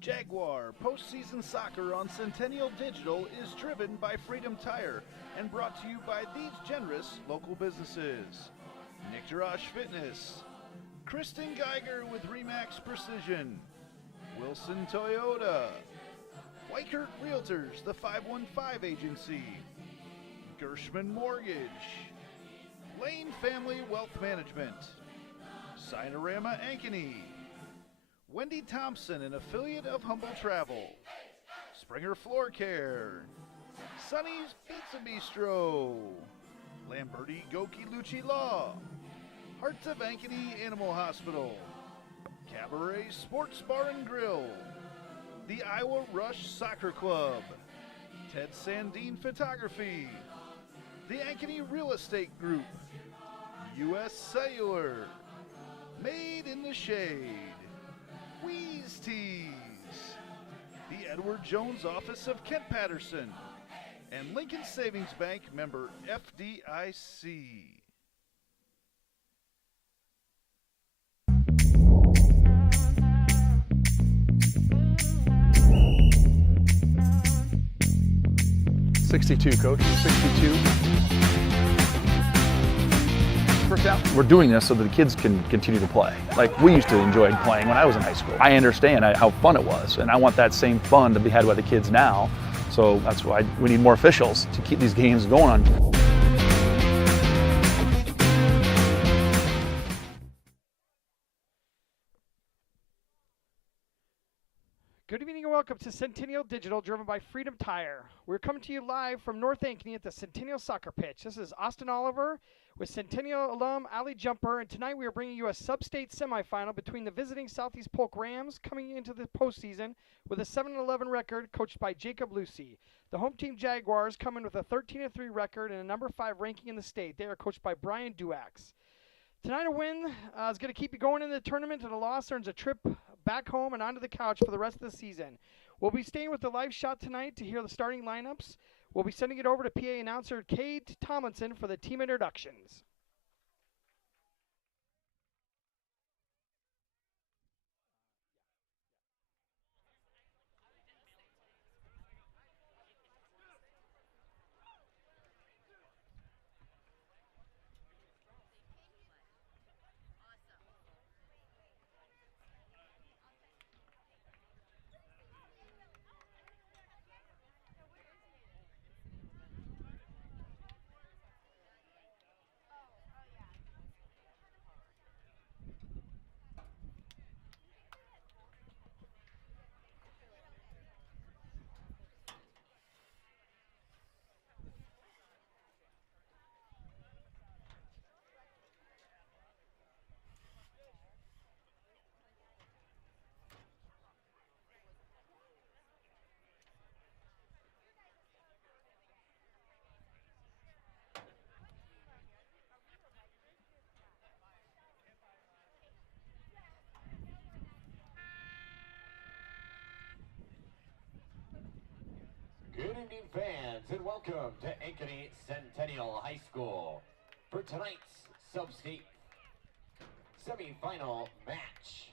Jaguar postseason soccer on Centennial Digital is driven by Freedom Tire and brought to you by these generous local businesses: Nictarash Fitness, Kristen Geiger with Remax Precision, Wilson Toyota, Weichert Realtors, the 515 Agency, Gershman Mortgage, Lane Family Wealth Management, Sinorama Ankeny, Wendy Thompson, an affiliate of Humble Travel, Springer Floor Care, Sonny's Pizza Bistro, Lamberti Goki Lucci Law, Hearts of Ankeny Animal Hospital, Cabaret Sports Bar and Grill, the Iowa Rush Soccer Club, Ted Sandine Photography, the Ankeny Real Estate Group, U.S. Cellular, Made in the Shade, Wheeze Tees, the Edward Jones Office of Kent Patterson, and Lincoln Savings Bank, member FDIC. "62, Coach, 62. First down. We're doing this so that the kids can continue to play. Like we used to enjoy playing when I was in high school. I understand how fun it was, and I want that same fun to be had by the kids now. So that's why we need more officials to keep these games going on. Good evening and welcome to Centennial Digital, driven by Freedom Tire. We're coming to you live from North Ankeny at the Centennial Soccer Pitch. This is Austin Oliver with Centennial alum Ali Jumper, and tonight we are bringing you a sub-state semifinal between the visiting Southeast Polk Rams coming into the postseason with a 7-11 record coached by Jacob Lucy. The home team Jaguars come in with a 13-3 record and a number 5 ranking in the state. They are coached by Brian Duax. Tonight a win is going to keep you going in the tournament, and a loss earns a trip back home and onto the couch for the rest of the season. We'll be staying with the live shot tonight to hear the starting lineups. We'll be sending it over to PA announcer Kate Tomlinson for the team introductions. Good evening, fans, and welcome to Ankeny Centennial High School for tonight's sub-state semifinal match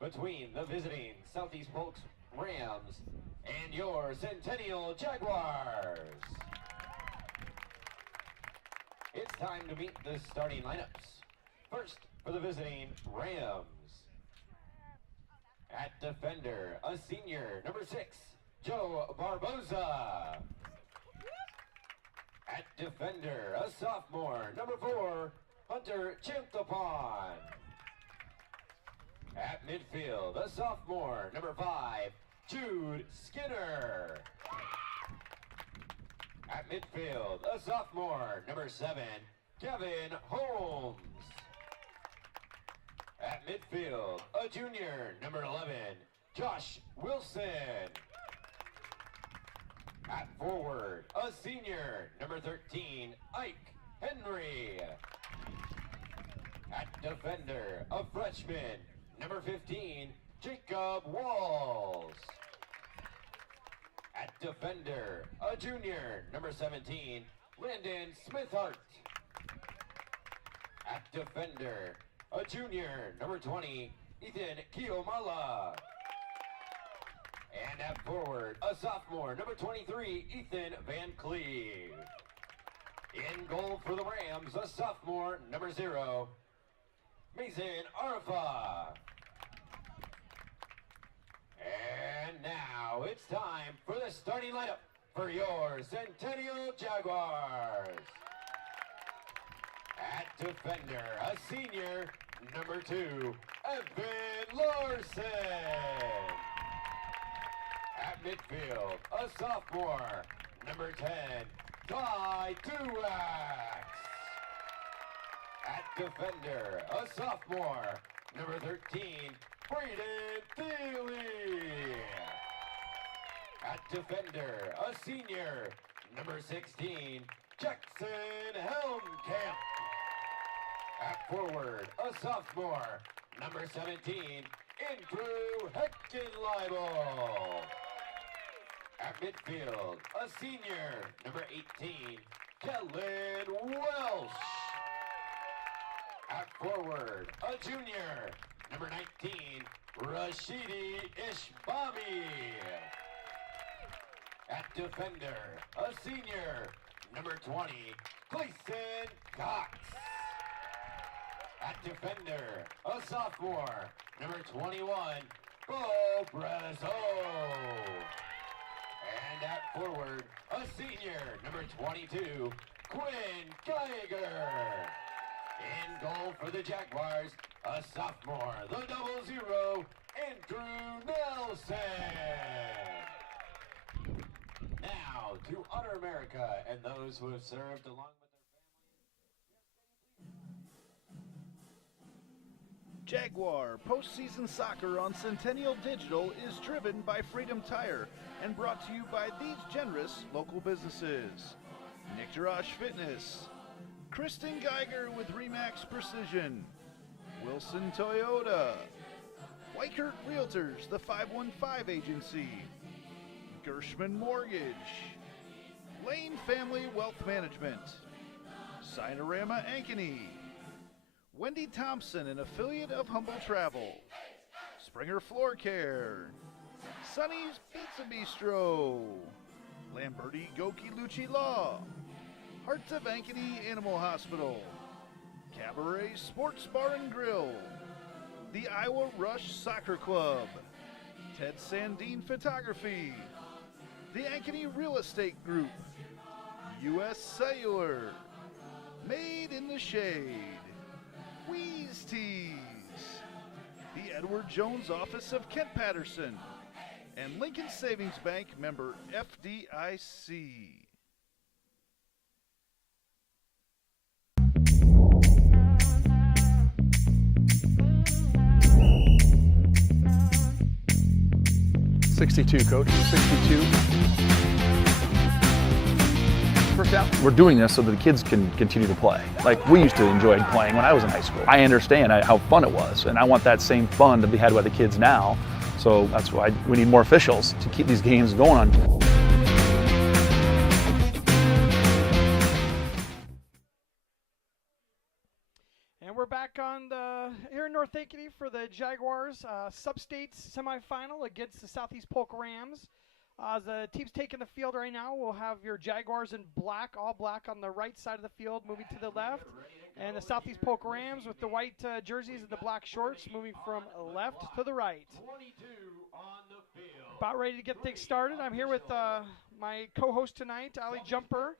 between the visiting Southeast Polk Rams and your Centennial Jaguars. It's time to meet the starting lineups. First, for the visiting Rams. At defender, a senior, number 6, Joe Barboza. At defender, a sophomore, number 4, Hunter Chantapon. At midfield, a sophomore, number 5, Jude Skinner. At midfield, a sophomore, number 7, Kevin Holmes. At midfield, a junior, number 11, Josh Wilson. At forward, a senior, number 13, Ike Henry. At defender, a freshman, number 15, Jacob Walls. At defender, a junior, number 17, Landon Smithhart. At defender, a junior, number 20, Ethan Kiyomala. And at forward, a sophomore, number 23, Ethan Van Cleve. In goal for the Rams, a sophomore, number 0, Mason Arfa. And now it's time for the starting lineup for your Centennial Jaguars. At defender, a senior, number 2, Evan Larson. At midfield, a sophomore, number 10, Ty Duax. At defender, a sophomore, number 13, Braden Thiele. At defender, a senior, number 16, Jackson Helmkamp. At forward, a sophomore, number 17, Andrew Heckenleibel. At midfield, a senior, number 18, Kellen Welsh. At forward, a junior, number 19, Rashidi Ishbami. At defender, a senior, number 20, Clayson Cox. At defender, a sophomore, number 21, Bo Brazo. And at forward, a senior, number 22, Quinn Geiger. In goal for the Jaguars, a sophomore, the 00, Andrew Nelson. Now, to honor America and those who have served along with Jaguar postseason soccer on Centennial Digital is driven by Freedom Tire and brought to you by these generous local businesses: Nick Fitness, Kristen Geiger with Remax Precision, Wilson Toyota, Weichert Realtors, the 515 Agency, Gershman Mortgage, Lane Family Wealth Management, Sinorama Ankeny, Wendy Thompson, an affiliate of Humble Travel, Springer Floor Care, Sonny's Pizza Bistro, Lamberti Goki Lucci Law, Hearts of Ankeny Animal Hospital, Cabaret Sports Bar and Grill, the Iowa Rush Soccer Club, Ted Sandine Photography, the Ankeny Real Estate Group, U.S. Cellular, Made in the Shade, Wheeze Tees, the Edward Jones Office of Kent Patterson, and Lincoln Savings Bank, member FDIC. '62, Coach. '62. First down. We're doing this so that the kids can continue to play. Like we used to enjoy playing when I was in high school. I understand how fun it was, and I want that same fun to be had by the kids now. So that's why we need more officials to keep these games going on. And we're back on here in North Ankeny for the Jaguars sub-states semifinal against the Southeast Polk Rams. The teams taking the field right now will have your Jaguars in black, all black on the right side of the field, moving to the left. And the Southeast Polk Rams with the white jerseys and the black shorts, moving from left to the right. About ready to get things started. I'm here with my co-host tonight, Ali Jumper,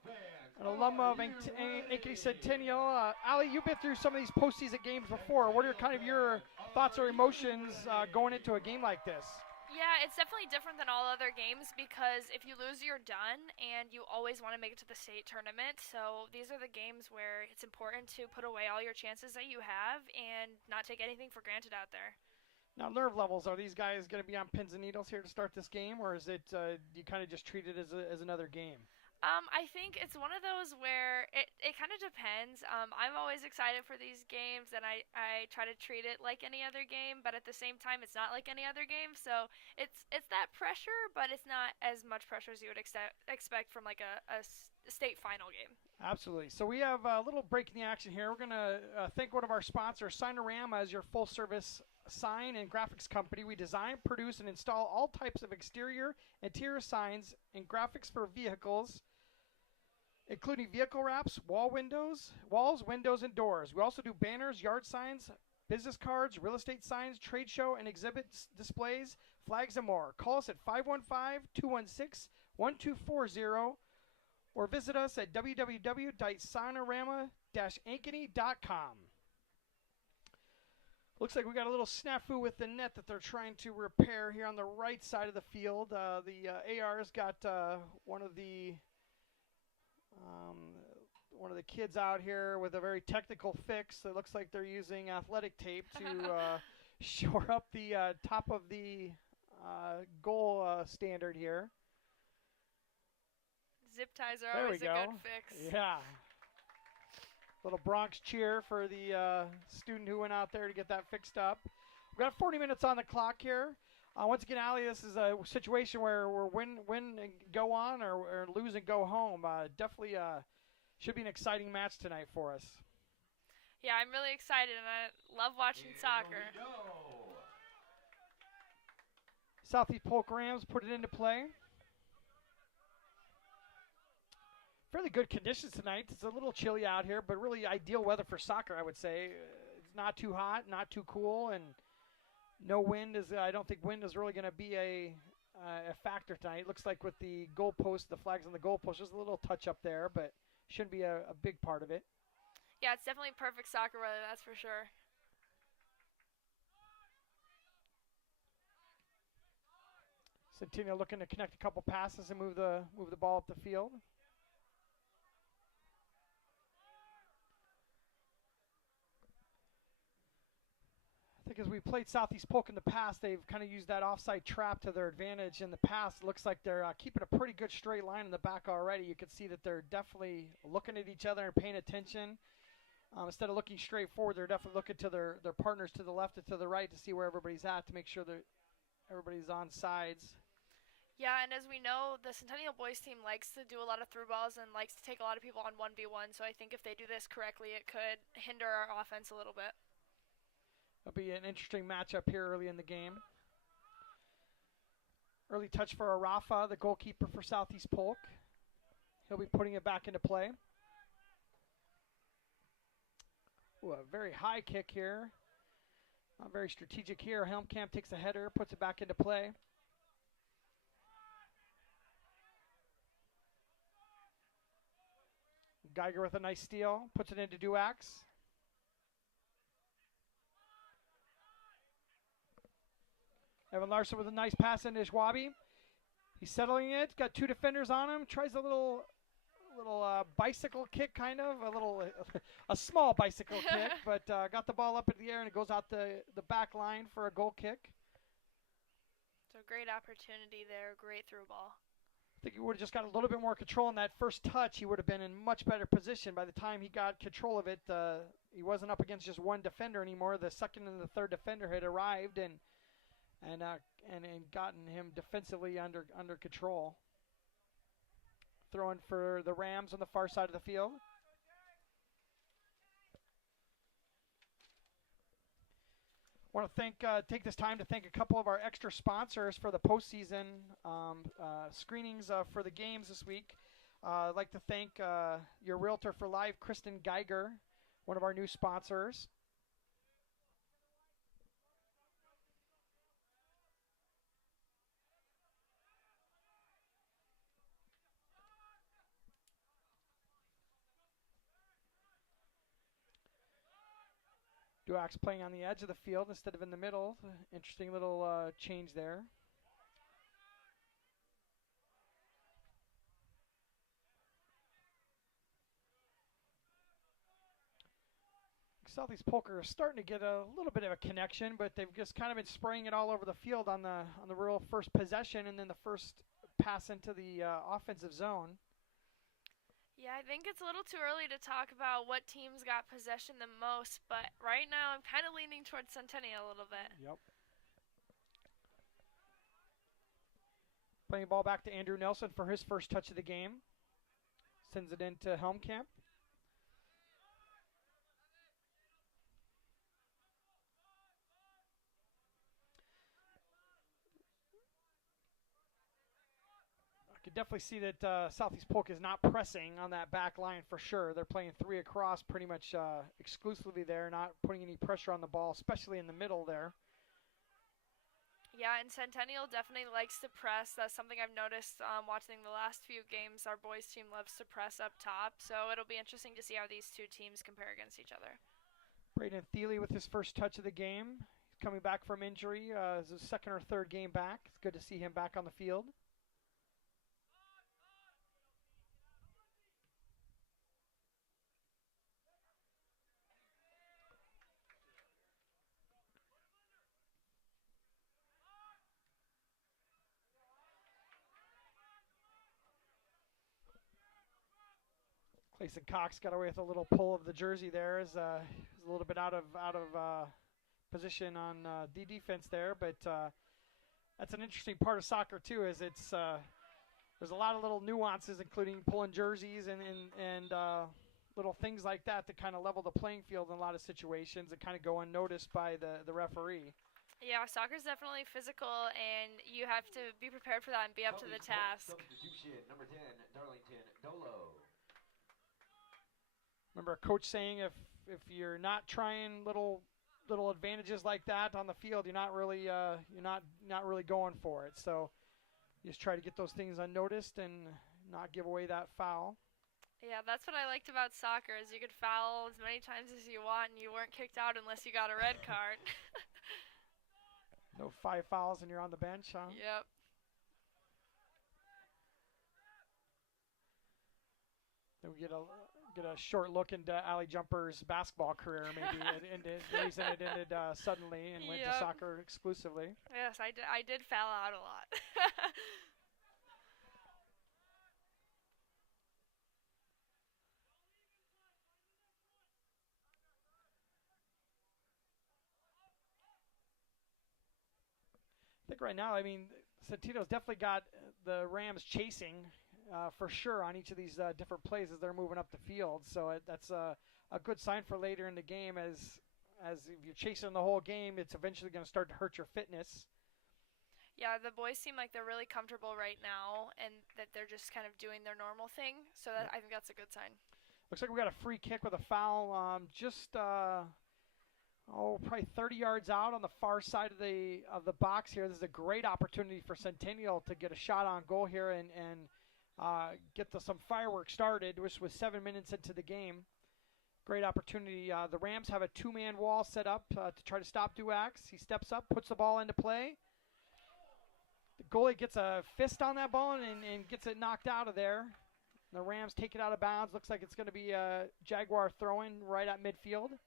an alum of Ankeny Centennial. Ali, you've been through some of these postseason games before. What are kind of your thoughts or emotions going into a game like this? Yeah, it's definitely different than all other games because if you lose, you're done, and you always want to make it to the state tournament. So these are the games where it's important to put away all your chances that you have and not take anything for granted out there. Now, nerve levels, are these guys going to be on pins and needles here to start this game, or is it you kind of just treat it as another game? I think it's one of those where it kind of depends. I'm always excited for these games, and I try to treat it like any other game, but at the same time, it's not like any other game. So it's that pressure, but it's not as much pressure as you would expect from like a state final game. Absolutely. So we have a little break in the action here. We're going to thank one of our sponsors, Sinorama, as your full-service Sign and Graphics Company. We design, produce, and install all types of exterior, interior signs and graphics for vehicles, including vehicle wraps, walls, windows, and doors. We also do banners, yard signs, business cards, real estate signs, trade show and exhibit displays, flags, and more. Call us at 515-216-1240 or visit us at www.sonorama-ankeny.com. Looks like we got a little snafu with the net that they're trying to repair here on the right side of the field. The AR's got one of the kids out here with a very technical fix. It looks like they're using athletic tape to shore up the top of the goal standard here. Zip ties are always a good fix. Yeah. Little Bronx cheer for the student who went out there to get that fixed up. We've got 40 minutes on the clock here. Once again, Allie, this is a situation where we're win and go on or lose and go home. Definitely should be an exciting match tonight for us. Yeah, I'm really excited, and I love watching soccer. Southeast Polk Rams put it into play. Fairly good conditions tonight. It's a little chilly out here, but really ideal weather for soccer, I would say. It's not too hot, not too cool, and no wind. I don't think wind is really going to be a factor tonight. It looks like with the goalpost, the flags on the goalpost, there's a little touch up there, but shouldn't be a big part of it. Yeah, it's definitely perfect soccer weather, that's for sure. Centennial looking to connect a couple passes and move the ball up the field. I think as we played Southeast Polk in the past, they've kind of used that offside trap to their advantage in the past. It looks like they're keeping a pretty good straight line in the back already. You can see that they're definitely looking at each other and paying attention. Instead of looking straight forward, they're definitely looking to their partners to the left and to the right to see where everybody's at to make sure that everybody's on sides. Yeah, and as we know, the Centennial boys team likes to do a lot of through balls and likes to take a lot of people on 1v1, so I think if they do this correctly, it could hinder our offense a little bit. It'll be an interesting matchup here early in the game. Early touch for Arafa, the goalkeeper for Southeast Polk. He'll be putting it back into play. Ooh, a very high kick here. Not very strategic here. Helmkamp takes a header, puts it back into play. Geiger with a nice steal, puts it into Duax. Evan Larson with a nice pass into Schwabi. He's settling it, got two defenders on him, tries a little bicycle kick kind of, a small bicycle kick, but got the ball up in the air and it goes out the back line for a goal kick. So great opportunity there, great through ball. I think he would have just got a little bit more control in that first touch. He would have been in much better position. By the time he got control of it, he wasn't up against just one defender anymore. The second and the third defender had arrived and gotten him defensively under control. Throwing for the Rams on the far side of the field. Want to take this time to thank a couple of our extra sponsors for the postseason screenings for the games this week. I'd like to thank your Realtor for Life, Kristen Geiger, one of our new sponsors. Duax playing on the edge of the field instead of in the middle. Interesting little change there. Southeast Polk are starting to get a little bit of a connection, but they've just kind of been spraying it all over the field on the real first possession and then the first pass into the offensive zone. Yeah, I think it's a little too early to talk about what teams got possession the most, but right now I'm kind of leaning towards Centennial a little bit. Yep. Playing ball back to Andrew Nelson for his first touch of the game. Sends it into Helmkamp. definitely see that Southeast Polk is not pressing on that back line for sure. They're playing 3 across pretty much exclusively there, not putting any pressure on the ball, especially in the middle there. Yeah, and Centennial definitely likes to press. That's something I've noticed watching the last few games. Our boys team loves to press up top, so it'll be interesting to see how these two teams compare against each other. Braden Thiele with his first touch of the game. He's coming back from injury. It's his second or third game back. It's good to see him back on the field. Clayson Cox got away with a little pull of the jersey there. Is a little bit out of position on the defense there, but that's an interesting part of soccer too. Is it's there's a lot of little nuances, including pulling jerseys and little things like that kind of level the playing field in a lot of situations and kind of go unnoticed by the referee. Yeah, soccer's definitely physical, and you have to be prepared for that and be up to the task. Substitution, number 10, Darlington Dolo. Remember a coach saying if you're not trying little advantages like that on the field, you're not really going for it. So you just try to get those things unnoticed and not give away that foul. Yeah, that's what I liked about soccer is you could foul as many times as you want and you weren't kicked out unless you got a red card. No 5 fouls and you're on the bench, huh? Yep. Then we get a short look into Ali Jumper's basketball career. Maybe the reason it ended suddenly and went to soccer exclusively. Yes, I did foul out a lot. I think right now, I mean, Centennial's definitely got the Rams chasing for sure on each of these different plays as they're moving up the field. So that's a good sign for later in the game as if you're chasing the whole game, it's eventually going to start to hurt your fitness. Yeah, the boys seem like they're really comfortable right now and that they're just kind of doing their normal thing. So I think that's a good sign. Looks like we got a free kick with a foul probably 30 yards out on the far side of the box here. This is a great opportunity for Centennial to get a shot on goal here and get some fireworks started, which was 7 minutes into the game. Great opportunity. The Rams have a 2-man wall set up to try to stop Duax. He steps up, puts the ball into play. The goalie gets a fist on that ball and gets it knocked out of there. The Rams take it out of bounds. Looks like it's going to be a Jaguar throw-in right at midfield.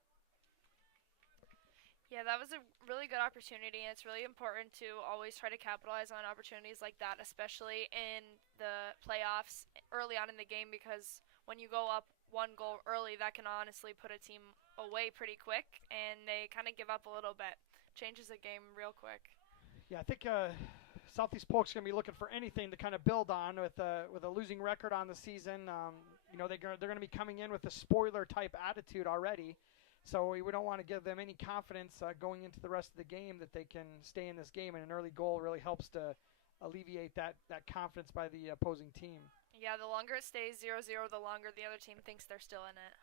Yeah, that was a really good opportunity, and it's really important to always try to capitalize on opportunities like that, especially in the playoffs early on in the game, because when you go up 1 goal early, that can honestly put a team away pretty quick, and they kind of give up a little bit. Changes the game real quick. Yeah, I think Southeast Polk's going to be looking for anything to kind of build on with a losing record on the season. They're going to be coming in with a spoiler-type attitude already. So we don't want to give them any confidence going into the rest of the game that they can stay in this game, and an early goal really helps to alleviate that confidence by the opposing team. Yeah, the longer it stays 0-0, the longer the other team thinks they're still in it.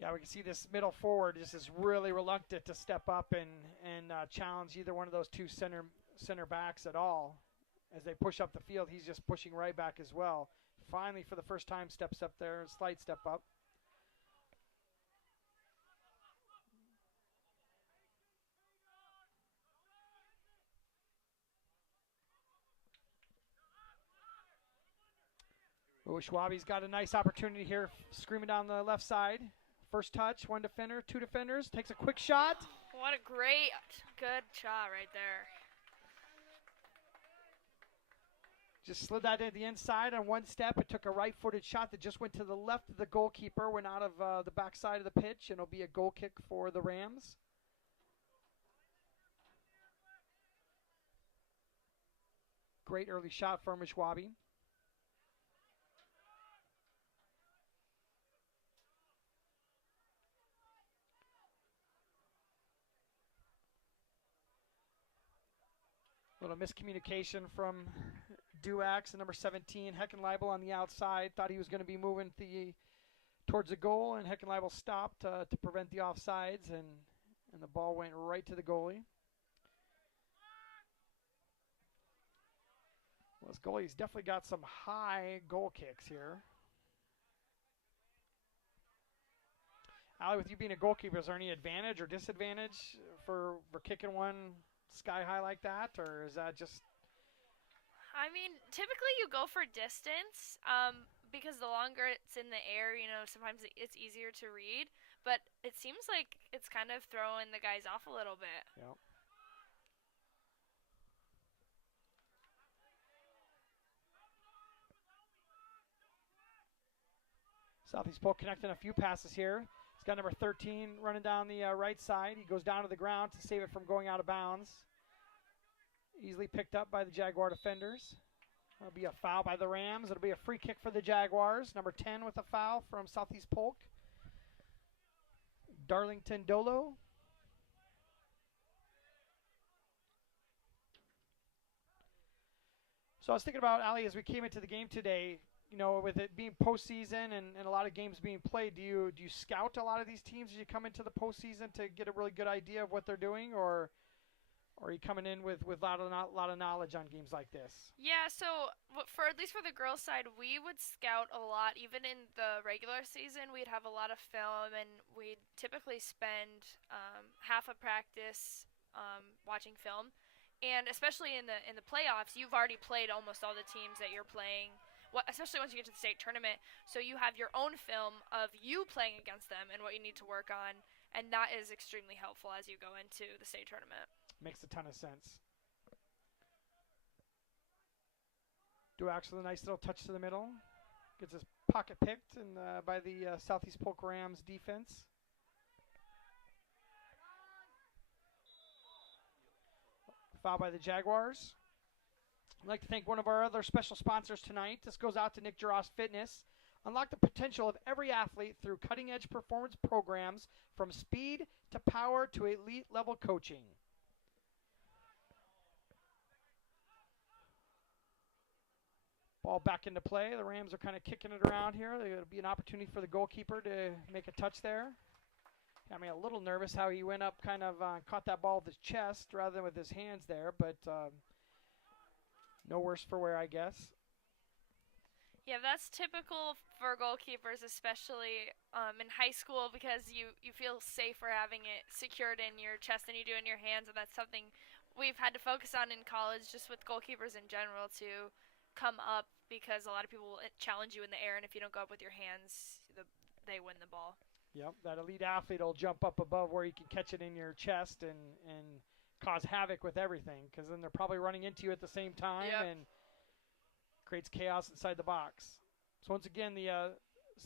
Yeah, we can see this middle forward just is really reluctant to step up and challenge either one of those two center backs at all. As they push up the field, he's just pushing right back as well. Finally, for the first time, steps up there, slight step up. Schwabi's got a nice opportunity here, screaming down the left side. First touch, 1 defender, 2 defenders, takes a quick shot. What a good shot right there. Just slid that into the inside on 1 step. It took a right-footed shot that just went to the left of the goalkeeper, went out of the backside of the pitch, and it'll be a goal kick for the Rams. Great early shot from Schwabi. Little miscommunication from Duax, the number 17. Heckenleibel on the outside. Thought he was going to be moving towards the goal, and Heckenleibel stopped to prevent the offsides, and the ball went right to the goalie. Well, this goalie's definitely got some high goal kicks here. Allie, with you being a goalkeeper, is there any advantage or disadvantage for kicking one sky high like that, or is that just... I mean, typically you go for distance, because the longer it's in the air, sometimes it's easier to read. But it seems like it's kind of throwing the guys off a little bit. Yep. Southeast Polk connecting a few passes here. He's got number 13 running down the right side. He goes down to the ground to save it from going out of bounds. Easily picked up by the Jaguar defenders. That'll be a foul by the Rams. It'll be a free kick for the Jaguars. Number 10 with a foul from Southeast Polk. Darlington Dolo. So I was thinking about, Ali, as we came into the game today, with it being postseason and a lot of games being played, do you scout a lot of these teams as you come into the postseason to get a really good idea of what they're doing, or are you coming in with a lot of knowledge on games like this? Yeah, so at least for the girls' side, we would scout a lot. Even in the regular season, we'd have a lot of film, and we'd typically spend half a practice watching film. And especially in the playoffs, you've already played almost all the teams that you're playing. Especially once you get to the state tournament, so you have your own film of you playing against them and what you need to work on, and that is extremely helpful as you go into the state tournament. Makes a ton of sense. Duax with a nice little touch to the middle. Gets his pocket picked by the Southeast Polk Rams defense. Foul by the Jaguars. I'd like to thank one of our other special sponsors tonight. This goes out to Nick Jaros Fitness. Unlock the potential of every athlete through cutting-edge performance programs, from speed to power to elite level coaching. Ball back into play. The Rams are kind of kicking it around here. There'll be an opportunity for the goalkeeper to make a touch there. Got me a little nervous how he went up, kind of caught that ball with his chest rather than with his hands there, but no worse for wear, I guess. Yeah, that's typical for goalkeepers, especially in high school, because you feel safer having it secured in your chest than you do in your hands, and that's something we've had to focus on in college, just with goalkeepers in general, to come up, because a lot of people will challenge you in the air, and if you don't go up with your hands, they win the ball. Yep, that elite athlete will jump up above where you can catch it in your chest and cause havoc with everything, because then they're probably running into you at the same time. Yep. And creates chaos inside the box. So once again, the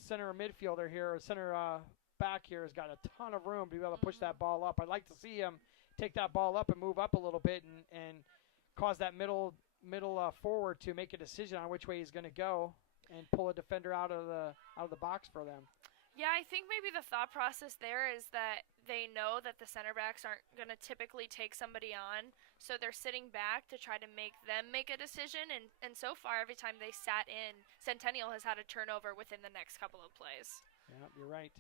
center midfielder here, or center back here, has got a ton of room to be able to push that ball up. I'd like to see him take that ball up and move up a little bit and cause that middle forward to make a decision on which way he's going to go and pull a defender out of the box for them. Yeah, I think maybe the thought process there is that they know that the center backs aren't going to typically take somebody on, so they're sitting back to try to make them make a decision, and so far, every time they sat in, Centennial has had a turnover within the next couple of plays. Yeah, you're right.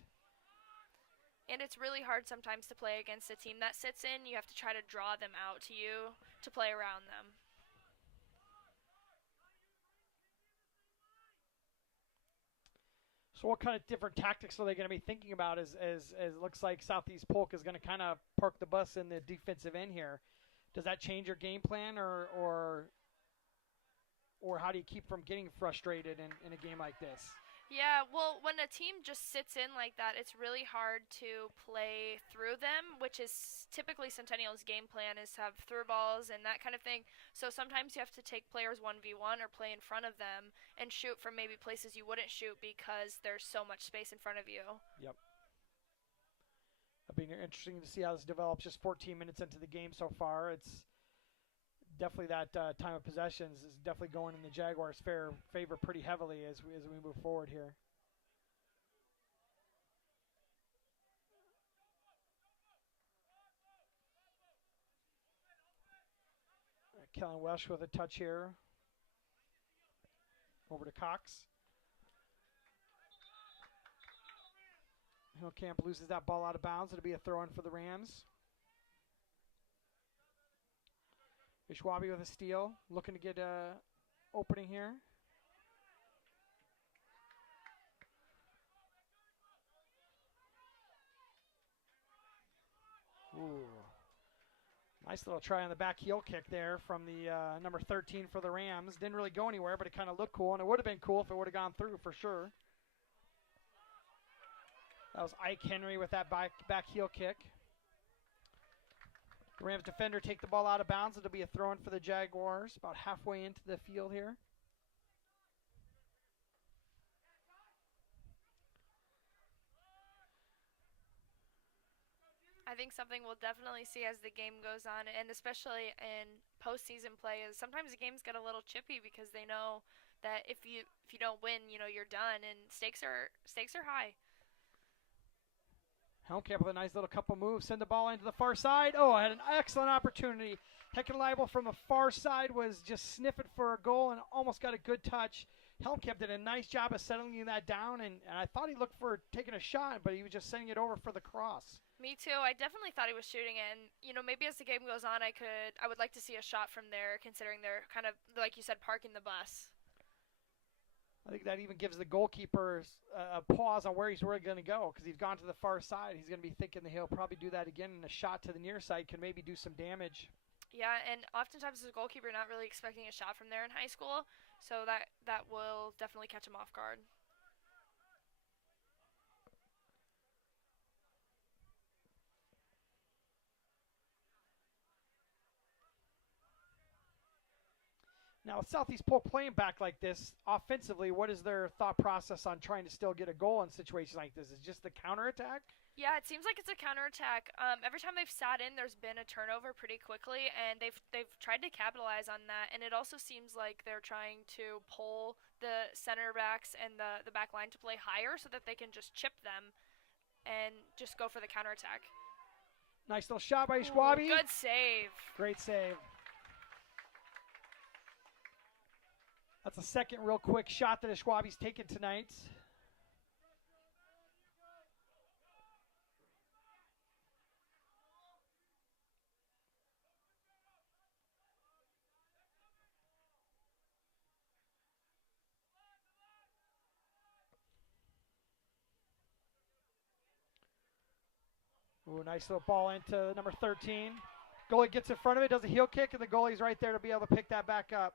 And it's really hard sometimes to play against a team that sits in. You have to try to draw them out to you to play around them. So what kind of different tactics are they going to be thinking about as it looks like Southeast Polk is going to kind of park the bus in the defensive end here? Does that change your game plan, or how do you keep from getting frustrated in a game like this? Yeah, well, when a team just sits in like that, it's really hard to play through them, which is typically Centennial's game plan, is to have through balls and that kind of thing. So sometimes you have to take players 1v1 or play in front of them and shoot from maybe places you wouldn't shoot because there's so much space in front of you. Yep. It'll be interesting to see how this develops. Just 14 minutes into the game so far. It's definitely that time of possessions is definitely going in the Jaguars' favor pretty heavily as we move forward here. Kellen Welsh with a touch here. Over to Cox. Hillcamp loses that ball out of bounds. It'll be a throw-in for the Rams. Ishwabi with a steal. Looking to get a opening here. Ooh. Nice little try on the back heel kick there from the number 13 for the Rams. Didn't really go anywhere, but it kind of looked cool, and it would have been cool if it would have gone through for sure. That was Ike Henry with that back heel kick. The Rams defender take the ball out of bounds. It'll be a throw-in for the Jaguars, about halfway into the field here. I think something we'll definitely see as the game goes on, and especially in postseason play, is sometimes the games get a little chippy because they know that if you don't win, you're done, and stakes are high. Helmkamp with a nice little couple moves. Send the ball into the far side. Oh, I had an excellent opportunity. Heckenleibel from the far side was just sniffing for a goal and almost got a good touch. Helmkamp did a nice job of settling that down, and I thought he looked for taking a shot, but he was just sending it over for the cross. Me too. I definitely thought he was shooting it, and maybe as the game goes on, I would like to see a shot from there, considering they're kind of, like you said, parking the bus. I think that even gives the goalkeeper a pause on where he's really going to go, because he's gone to the far side. He's going to be thinking that he'll probably do that again, and a shot to the near side can maybe do some damage. Yeah, and oftentimes as a goalkeeper, not really expecting a shot from there in high school, so that will definitely catch him off guard. Now, with Southeast Polk playing back like this, offensively, what is their thought process on trying to still get a goal in situations like this? Is it just the counterattack? Yeah, it seems like it's a counterattack. Every time they've sat in, there's been a turnover pretty quickly, and they've tried to capitalize on that. And it also seems like they're trying to pull the center backs and the back line to play higher so that they can just chip them and just go for the counterattack. Nice little shot by Schwabi. Good save. Great save. That's the second real quick shot that Schwabi's taken tonight. Ooh, nice little ball into number 13. Goalie gets in front of it, does a heel kick, and the goalie's right there to be able to pick that back up.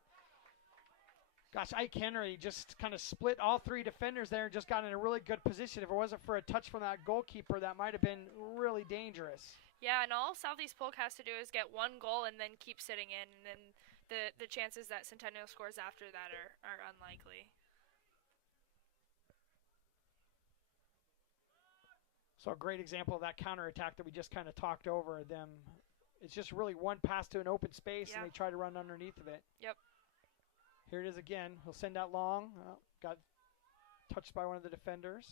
Gosh, Ike Henry just kind of split all three defenders there and just got in a really good position. If it wasn't for a touch from that goalkeeper, that might have been really dangerous. Yeah, and all Southeast Polk has to do is get one goal and then keep sitting in, and then the chances that Centennial scores after that are unlikely. So a great example of that counterattack that we just kind of talked over them. It's just really one pass to an open space, and they try to run underneath of it. Yep. Here it is again. He'll send that long. Got touched by one of the defenders.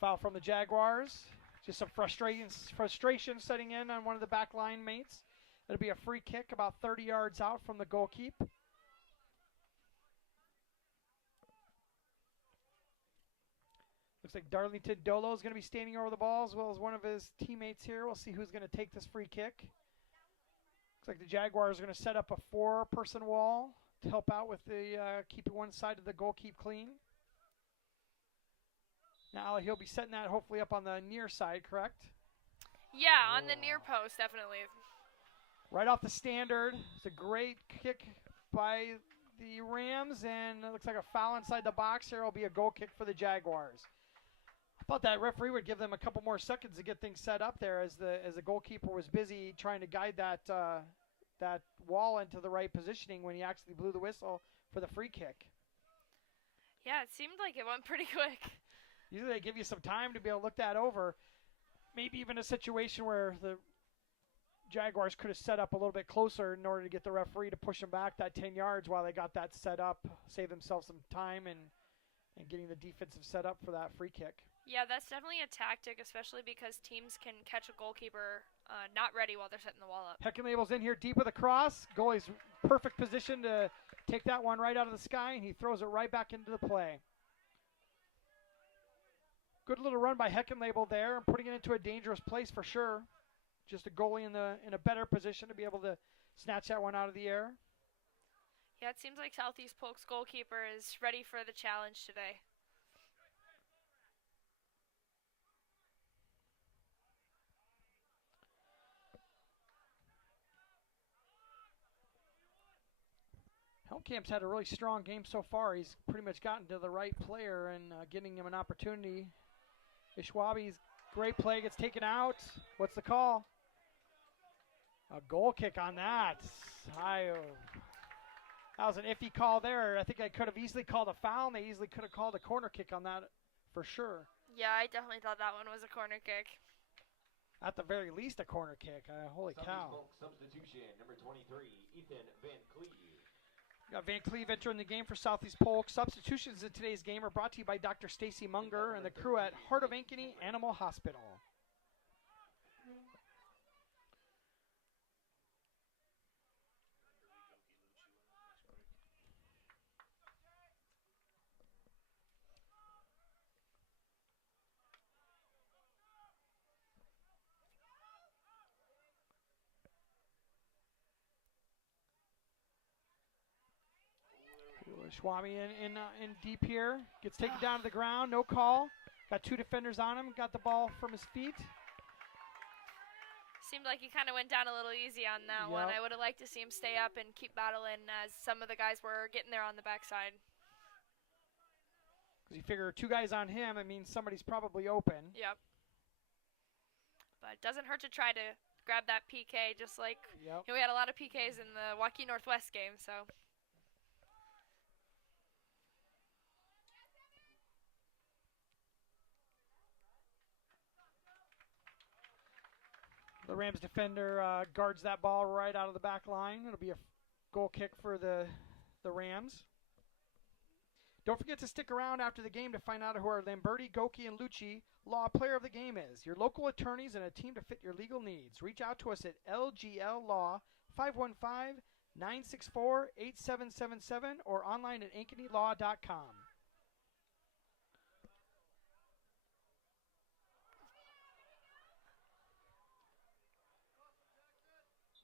Foul from the Jaguars. Just some frustration setting in on one of the back line mates. It'll be a free kick about 30 yards out from the goalkeep. Looks like Darlington Dolo is going to be standing over the ball as well as one of his teammates here. We'll see who's going to take this free kick. Looks like the Jaguars are going to set up a four-person wall to help out with the keeping one side of the goal keep clean. Now he'll be setting that hopefully up on the near side, correct? Yeah, on the near post, definitely. Right off the standard. It's a great kick by the Rams, and it looks like a foul inside the box here. Will be a goal kick for the Jaguars. I thought that referee would give them a couple more seconds to get things set up there as the goalkeeper was busy trying to guide that wall into the right positioning when he actually blew the whistle for the free kick. Yeah, it seemed like it went pretty quick. Usually they give you some time to be able to look that over. Maybe even a situation where the Jaguars could have set up a little bit closer in order to get the referee to push them back that 10 yards while they got that set up, save themselves some time and and getting the defensive set up for that free kick. Yeah, that's definitely a tactic, especially because teams can catch a goalkeeper not ready while they're setting the wall up. Heckenlabel's in here deep with a cross. Goalie's perfect position to take that one right out of the sky, and he throws it right back into the play. Good little run by Heckenlabel there, and putting it into a dangerous place for sure. Just a goalie in a better position to be able to snatch that one out of the air. Yeah, it seems like Southeast Polk's goalkeeper is ready for the challenge today. Helmkamp's had a really strong game so far. He's pretty much gotten to the right player and getting him an opportunity. Ishwabi's great play gets taken out. What's the call? A goal kick on that. That was an iffy call there. I think I could have easily called a foul, and they easily could have called a corner kick on that for sure. Yeah, I definitely thought that one was a corner kick. At the very least, a corner kick. Holy cow. Substitution, number 23, Ethan Van Cleve. Got Van Cleve entering the game for Southeast Polk. Substitutions in today's game are brought to you by Dr. Stacy Munger and the crew at Heart of Ankeny Animal Hospital. Schwami in deep here. Gets taken down to the ground. No call. Got two defenders on him. Got the ball from his feet. Seemed like he kind of went down a little easy on that one. I would have liked to see him stay up and keep battling as some of the guys were getting there on the backside. Because you figure two guys on him, it means somebody's probably open. Yep. But it doesn't hurt to try to grab that PK, just like we had a lot of PKs in the Waukee Northwest game, so. The Rams defender guards that ball right out of the back line. It'll be a goal kick for the Rams. Don't forget to stick around after the game to find out who our Lamberti, Goki, and Lucci Law Player of the Game is. Your local attorneys and a team to fit your legal needs. Reach out to us at LGL Law 515-964-8777 or online at ankenylaw.com.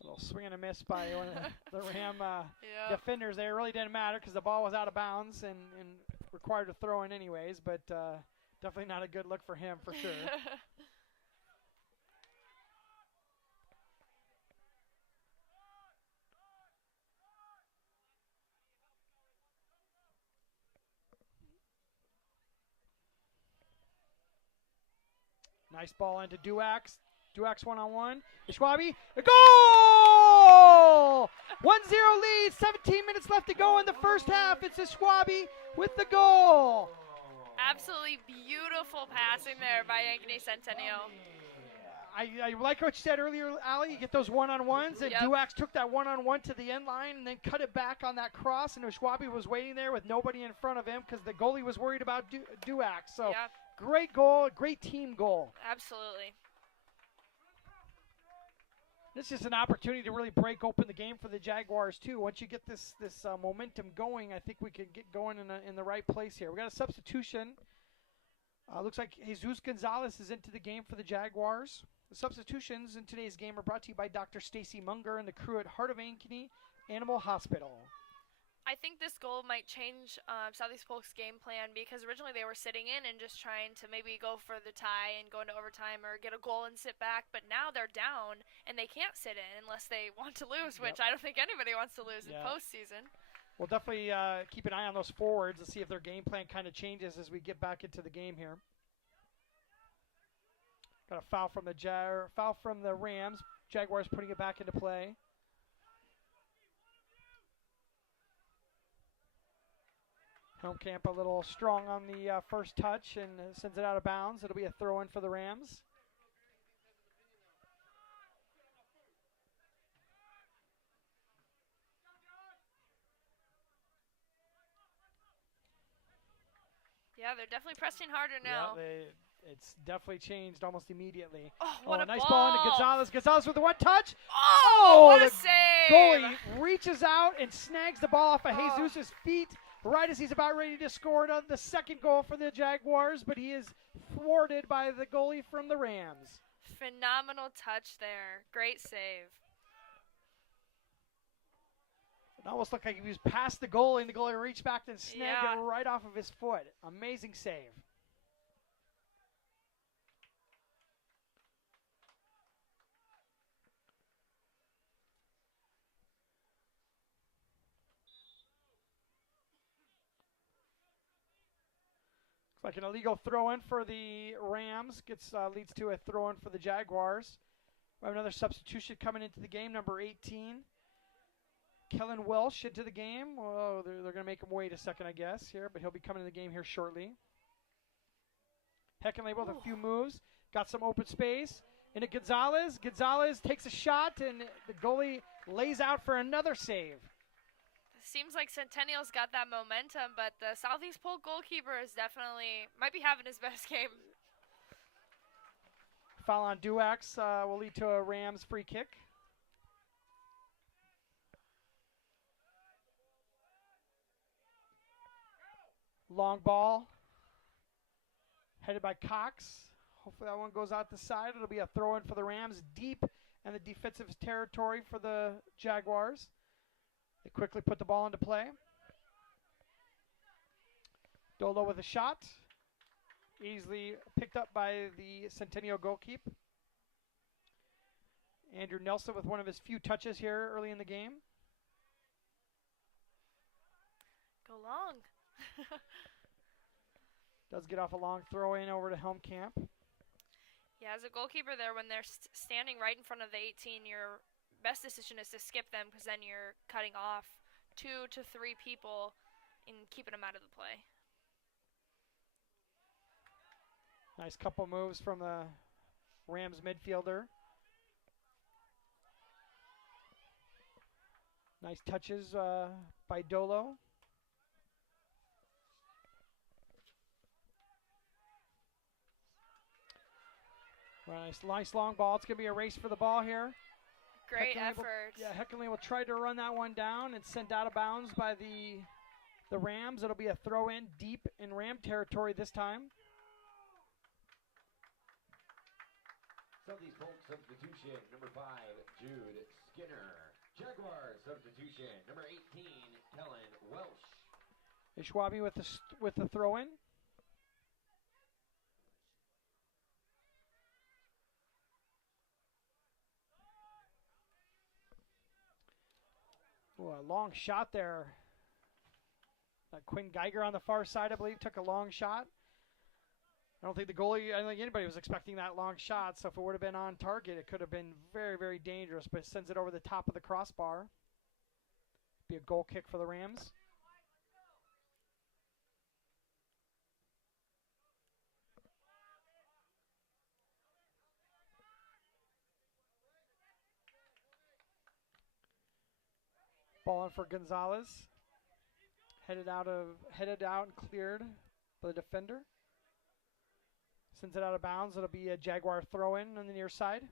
Little swing and a miss by one of the Ram defenders there. It really didn't matter because the ball was out of bounds and required a throw in anyways, but definitely not a good look for him for sure. Nice ball into Duax. Duax one-on-one. Ishwabi, a goal! 1-0 lead, 17 minutes left to go in the first half. It's Ishwabi with the goal. Absolutely beautiful passing there by Ankeny Centennial. I like what you said earlier, Allie. You get those one-on-ones, and Duax took that one-on-one to the end line and then cut it back on that cross, and Ishwabi was waiting there with nobody in front of him because the goalie was worried about Duax. So great goal, great team goal. Absolutely. This is an opportunity to really break open the game for the Jaguars too. Once you get this momentum going, I think we could get going in the right place here. We got a substitution. Looks like Jesus Gonzalez is into the game for the Jaguars. The substitutions in today's game are brought to you by Dr. Stacy Munger and the crew at Heart of Ankeny Animal Hospital. I think this goal might change Southeast Polk's game plan because originally they were sitting in and just trying to maybe go for the tie and go into overtime or get a goal and sit back, but now they're down and they can't sit in unless they want to lose, which I don't think anybody wants to lose in postseason. We'll definitely keep an eye on those forwards and see if their game plan kind of changes as we get back into the game here. Got a foul from the Rams. Jaguars putting it back into play. Helmkamp a little strong on the first touch and sends it out of bounds. It'll be a throw-in for the Rams. Yeah, they're definitely pressing harder now. Yeah, it's definitely changed almost immediately. Oh, what a nice ball. into Gonzalez. Gonzalez with the one touch. Oh, what a the save. Goalie reaches out and snags the ball off of Oh. Jesus' feet right as he's about ready to score the second goal for the Jaguars, but he is thwarted by the goalie from the Rams. Phenomenal touch there. Great save. It almost looked like he was past the goalie, and the goalie reached back and snagged it right off of his foot. Amazing save. Looks like an illegal throw-in for the Rams. Leads to a throw-in for the Jaguars. We have another substitution coming into the game, number 18. Kellen Welsh into the game. Oh, they're going to make him wait a second, I guess, here, but he'll be coming in the game here shortly. Heckenley with a few moves. Got some open space. Into Gonzalez. Gonzalez takes a shot, and the goalie lays out for another save. Seems like Centennial's got that momentum, but the Southeast Polk goalkeeper is might be having his best game. Foul on Duax will lead to a Rams free kick. Long ball. Headed by Cox. Hopefully that one goes out the side. It'll be a throw-in for the Rams deep in the defensive territory for the Jaguars. They quickly put the ball into play. Dolo with a shot. Easily picked up by the Centennial goalkeep. Andrew Nelson with one of his few touches here early in the game. Go long. Does get off a long throw-in over to Helmkamp. Yeah, as a goalkeeper there, when they're standing right in front of the 18, your best decision is to skip them because then you're cutting off 2 to 3 people and keeping them out of the play. Nice couple moves from the Rams midfielder. Nice touches by Dolo. Nice long ball. It's going to be a race for the ball here. Great effort. Heckenley will try to run that one down and sent out of bounds by the Rams. It'll be a throw-in deep in Ram territory this time. Southeast Polk substitution, number 5, Jude Skinner. Jaguars substitution, number 18, Kellen Welsh. Ishwabi with the throw-in. Ooh, a long shot there. Quinn Geiger on the far side, I believe, took a long shot. I don't think anybody was expecting that long shot, so if it would have been on target, it could have been very, very dangerous, but it sends it over the top of the crossbar. Be a goal kick for the Rams. Ball in for Gonzalez. Headed out and cleared by the defender. Sends it out of bounds. It'll be a Jaguar throw-in on the near side.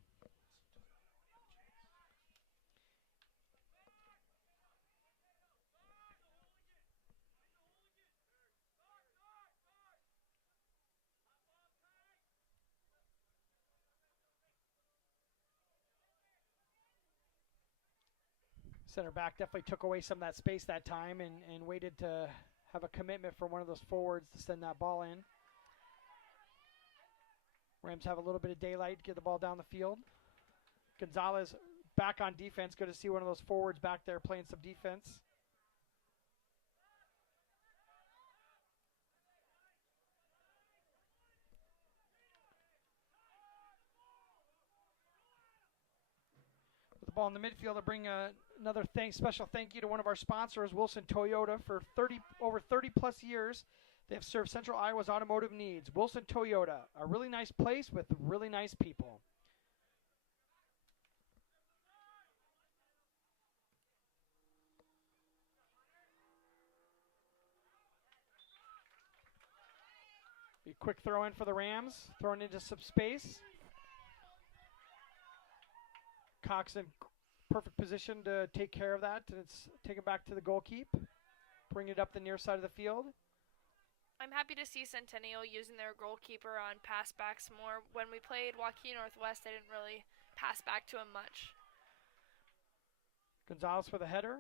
Center back definitely took away some of that space that time and waited to have a commitment from one of those forwards to send that ball in. Rams have a little bit of daylight to get the ball down the field. Gonzalez back on defense. Good to see one of those forwards back there playing some defense. With the ball in the midfield, to bring another special thank you to one of our sponsors, Wilson Toyota. For over 30 plus years, they have served Central Iowa's automotive needs. Wilson Toyota, a really nice place with really nice people. quick throw in for the Rams, thrown into some space. Cox in perfect position to take care of that, and it's taken back to the goal keep. Bring it up the near side of the field. I'm happy to see Centennial using their goalkeeper on pass backs more. When we played Joaquin Northwest, they didn't really pass back to him much. Gonzalez for the header.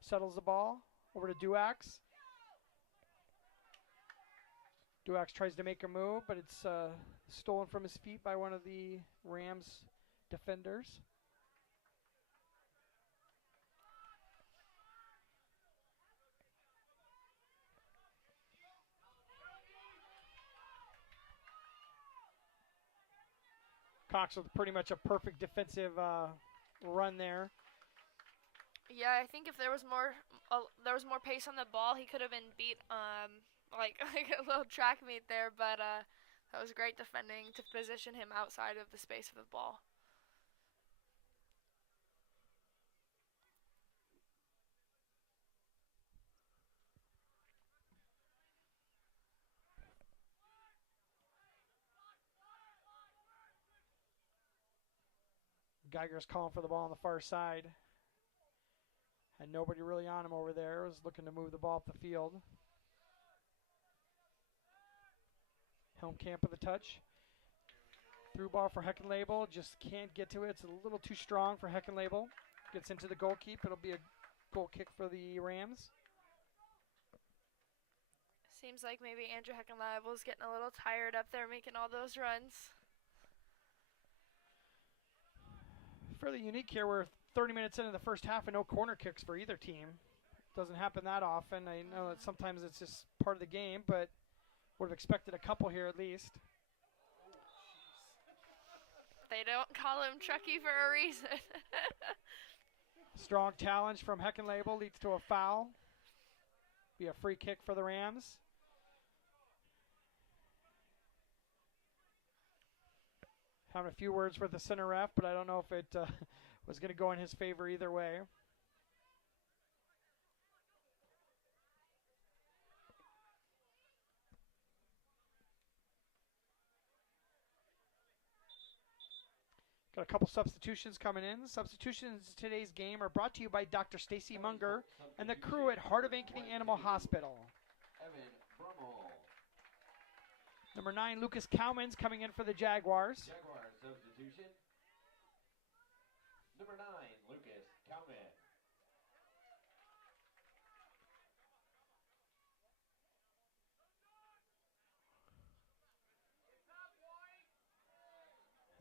Settles the ball over to Duax. Duax tries to make a move, but it's stolen from his feet by one of the Rams defenders. Cox with pretty much a perfect defensive run there. Yeah, I think if there was more pace on the ball, he could have been beat like a little track meet there. But that was great defending to position him outside of the space of the ball. Geiger's calling for the ball on the far side. Had nobody really on him over there. Was looking to move the ball up the field. Helmkamp with a touch. Through ball for Heckenlabel. Just can't get to it. It's a little too strong for Heckenlabel. Gets into the goal keep. It'll be a goal kick for the Rams. Seems like maybe Andrew Heckenlabel's getting a little tired up there making all those runs. Fairly unique here. We're 30 minutes into the first half and no corner kicks for either team. Doesn't happen that often. I know that sometimes it's just part of the game, but would have expected a couple here at least. They don't call him Chucky for a reason. Strong challenge from Heckenlabel leads to a foul. Be a free kick for the Rams. Having a few words with the center ref, but I don't know if it was going to go in his favor either way. Got a couple substitutions coming in. Substitutions in today's game are brought to you by Dr. Stacy Munger and the crew at Heart of Ankeny Animal Hospital. Number 9, Lucas Cowman's coming in for the Jaguars. Jaguars substitution. Number 9, Lucas Cowman.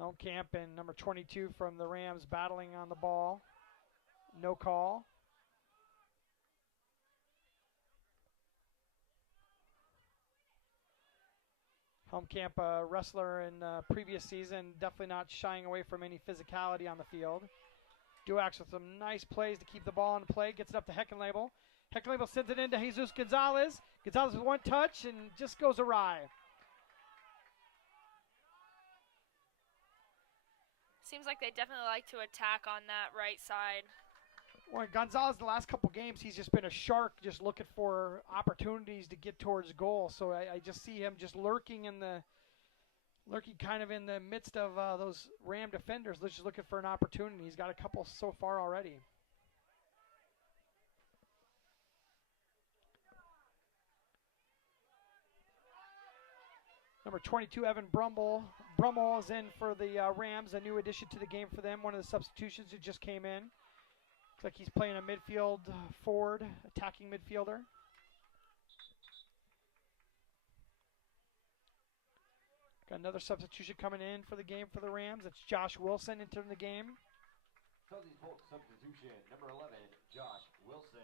Helmkamp and number 22 from the Rams battling on the ball. No call. Helmkamp, a wrestler in previous season, definitely not shying away from any physicality on the field. Duax with some nice plays to keep the ball in play. Gets it up to Heckenlabel. Heckenlabel sends it into Jesus Gonzalez. Gonzalez with one touch and just goes awry. Seems like they definitely like to attack on that right side. Well, Gonzalez, the last couple games, he's just been a shark, just looking for opportunities to get towards goal. So I just see him just lurking kind of in the midst of those Ram defenders, just looking for an opportunity. He's got a couple so far already. Number 22, Evan Brummel. Brummel is in for the Rams, a new addition to the game for them. One of the substitutions who just came in. Looks like he's playing a midfield forward, attacking midfielder. Got another substitution coming in for the game for the Rams. It's Josh Wilson entering the game. Southeast Polk substitution, number 11, Josh Wilson.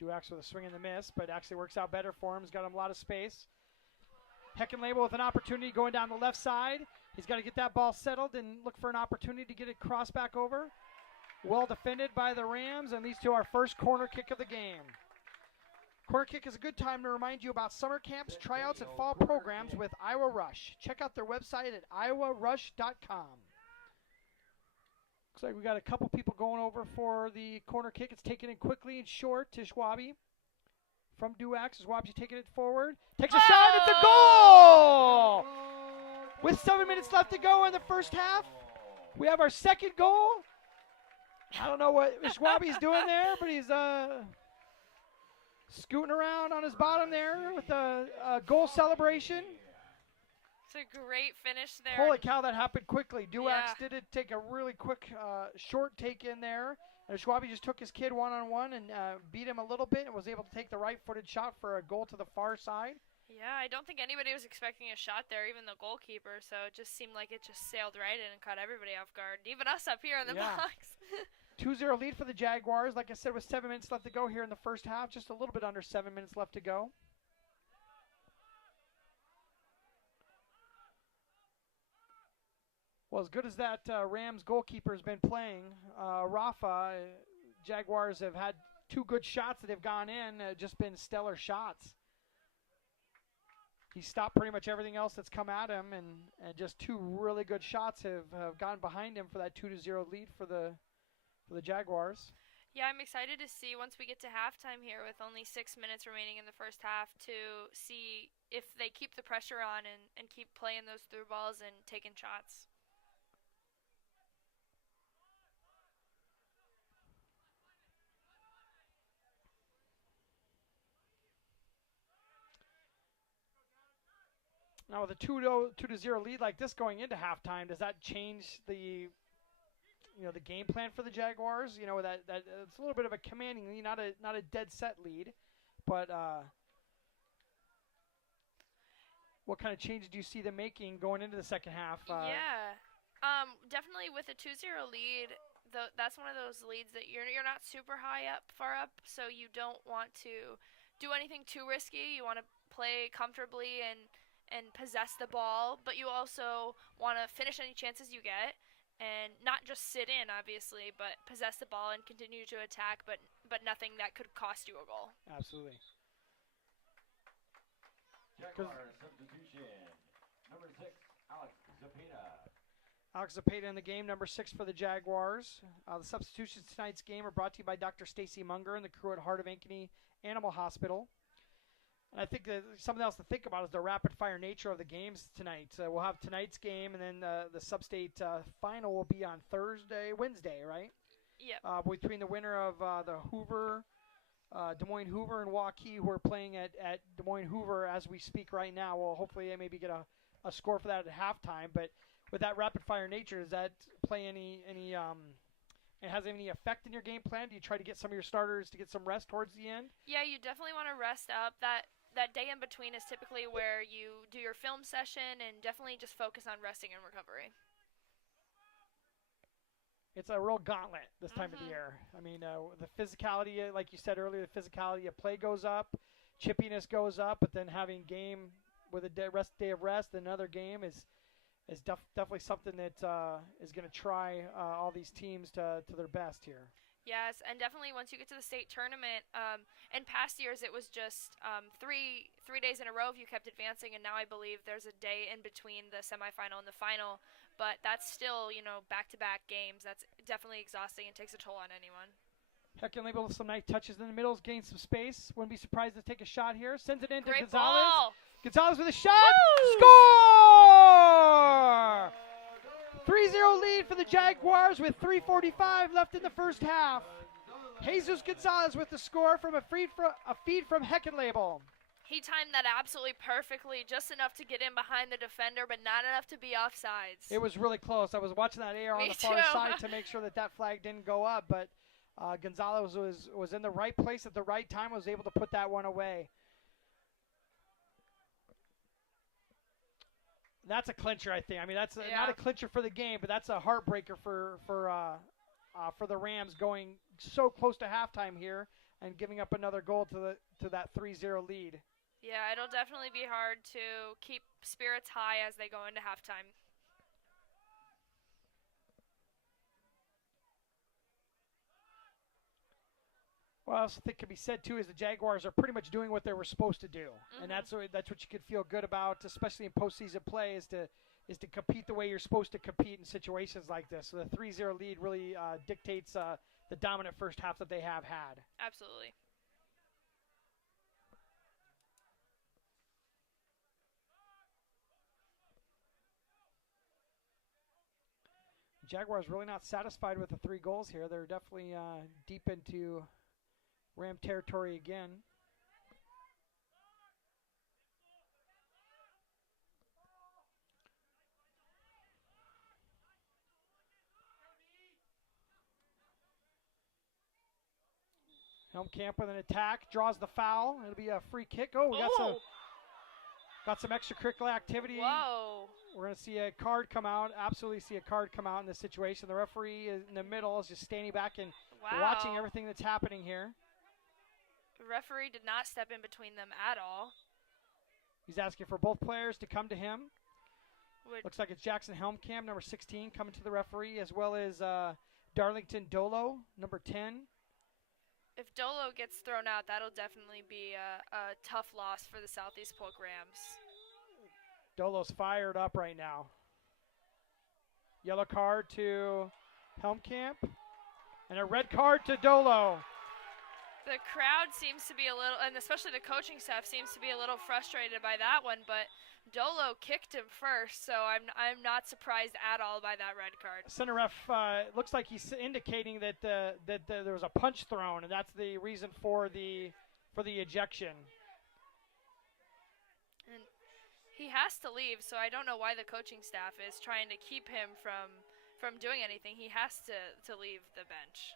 Duax with a swing and a miss, but actually works out better for him. He's got him a lot of space. Heckenlabel with an opportunity going down the left side. He's got to get that ball settled and look for an opportunity to get it crossed back over. Well defended by the Rams, and leads to our first corner kick of the game. Corner kick is a good time to remind you about summer camps, tryouts, and fall programs with Iowa Rush. Check out their website at iowarush.com. Looks like we got a couple people going over for the corner kick. It's taken in quickly and short to Schwabe. From Duax, Schwabe's taking it forward. Takes a shot, it's a goal! With 7 minutes left to go in the first half, we have our second goal. I don't know what Schwabe's doing there, but he's scooting around on his bottom there with a goal celebration. It's a great finish there. Holy cow, that happened quickly. Duax Yeah. did take a really quick short take in there. And Schwabe just took his kid one-on-one and beat him a little bit and was able to take the right-footed shot for a goal to the far side. Yeah, I don't think anybody was expecting a shot there, even the goalkeeper, so it just seemed like it just sailed right in and caught everybody off guard, even us up here in the box. 2-0 lead for the Jaguars. Like I said, with 7 minutes left to go here in the first half, just a little bit under 7 minutes left to go. Well, as good as that Rams goalkeeper has been playing, Rafa, Jaguars have had 2 good shots that have gone in, just been stellar shots. He stopped pretty much everything else that's come at him, and just 2 really good shots have gone behind him for that 2-0 lead for the Jaguars. Yeah, I'm excited to see once we get to halftime here with only 6 minutes remaining in the first half to see if they keep the pressure on and keep playing those through balls and taking shots. Now with a 2-0 lead like this going into halftime, does that change the game plan for the Jaguars? That it's a little bit of a commanding lead, not a dead set lead, but what kind of change do you see them making going into the second half? Definitely with a 2-0 lead, that's one of those leads that you're not super far up, so you don't want to do anything too risky. You want to play comfortably and possess the ball, but you also want to finish any chances you get and not just sit in, obviously, but possess the ball and continue to attack, but nothing that could cost you a goal. Absolutely. Jaguar substitution. Number 6, Alex Zapata. Alex Zapata in the game, number 6 for the Jaguars. The substitutions tonight's game are brought to you by Dr. Stacy Munger and the crew at Heart of Ankeny Animal Hospital. And I think that something else to think about is the rapid-fire nature of the games tonight. We'll have tonight's game, and then the sub-state final will be on Wednesday, right? Yeah. Between the winner of the Hoover, Des Moines Hoover, and Waukee, who are playing at Des Moines Hoover as we speak right now. Well, hopefully they maybe get a score for that at halftime. But with that rapid-fire nature, does that play it has any effect in your game plan? Do you try to get some of your starters to get some rest towards the end? Yeah, you definitely want to rest up. That day in between is typically where you do your film session and definitely just focus on resting and recovery. It's a real gauntlet this time of the year. I mean, the physicality, like you said earlier, the physicality of play goes up, chippiness goes up, but then having game with a day of rest, another game is definitely something that is going to try all these teams to their best here. Yes, and definitely once you get to the state tournament, in past years it was just 3 days in a row if you kept advancing, and now I believe there's a day in between the semifinal and the final, but that's still, back-to-back games. That's definitely exhausting and takes a toll on anyone. Hecken label with some nice touches in the middle, gains some space. Wouldn't be surprised to take a shot here. Sends it in to Great Gonzalez. ball. Gonzalez with a shot. Woo! Score! 3-0 lead for the Jaguars with 3:45 left in the first half. Jesus Gonzalez with the score from a feed from Heckenlabel. He timed that absolutely perfectly, just enough to get in behind the defender, but not enough to be offsides. It was really close. I was watching that AR on the far side to make sure that flag didn't go up, but Gonzalez was in the right place at the right time, was able to put that one away. That's a clincher, I think. I mean, that's not a clincher for the game, but that's a heartbreaker for the Rams going so close to halftime here and giving up another goal to that 3-0 lead. Yeah, it'll definitely be hard to keep spirits high as they go into halftime. What else I think can be said, too, is the Jaguars are pretty much doing what they were supposed to do. And that's what you could feel good about, especially in postseason play, is is to compete the way you're supposed to compete in situations like this. So the 3-0 lead really dictates the dominant first half that they have had. Absolutely. Jaguars really not satisfied with the 3 goals here. They're definitely deep into Ram territory again. Helmkamp with an attack, draws the foul. It'll be a free kick. Oh, we got some extracurricular activity. Whoa. We're going to see a card come out. Absolutely see a card come out in this situation. The referee is in the middle, is just standing back and watching everything that's happening here. The referee did not step in between them at all. He's asking for both players to come to him. Looks like it's Jackson Helmkamp, number 16, coming to the referee, as well as Darlington Dolo, number 10. If Dolo gets thrown out, that'll definitely be a tough loss for the Southeast Polk Rams. Dolo's fired up right now. Yellow card to Helmkamp, and a red card to Dolo. The crowd seems to be a little, and especially the coaching staff seems to be a little frustrated by that one, but Dolo kicked him first, so I'm not surprised at all by that red card. Center ref looks like he's indicating that there was a punch thrown, and that's the reason for the ejection. And he has to leave, so I don't know why the coaching staff is trying to keep him from doing anything. He has to leave the bench.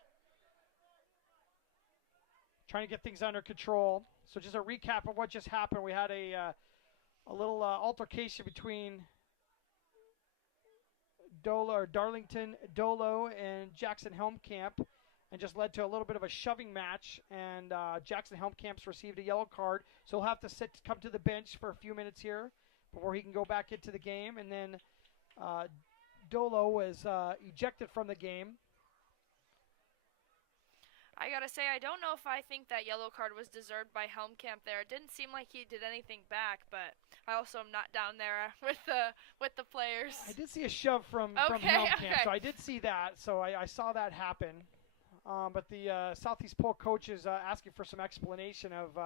Trying to get things under control. So just a recap of what just happened. We had a little altercation between Darlington Dolo and Jackson Helmkamp, and just led to a little bit of a shoving match. And Jackson Helmkamp's received a yellow card, so he'll have to come to the bench for a few minutes here before he can go back into the game. And then Dolo was ejected from the game. I gotta say, I don't know if I think that yellow card was deserved by Helmkamp there. It didn't seem like he did anything back, but I also am not down there with the players. I did see a shove from Helmkamp, so I did see that. So I saw that happen. But the Southeast Polk coach is asking for some explanation of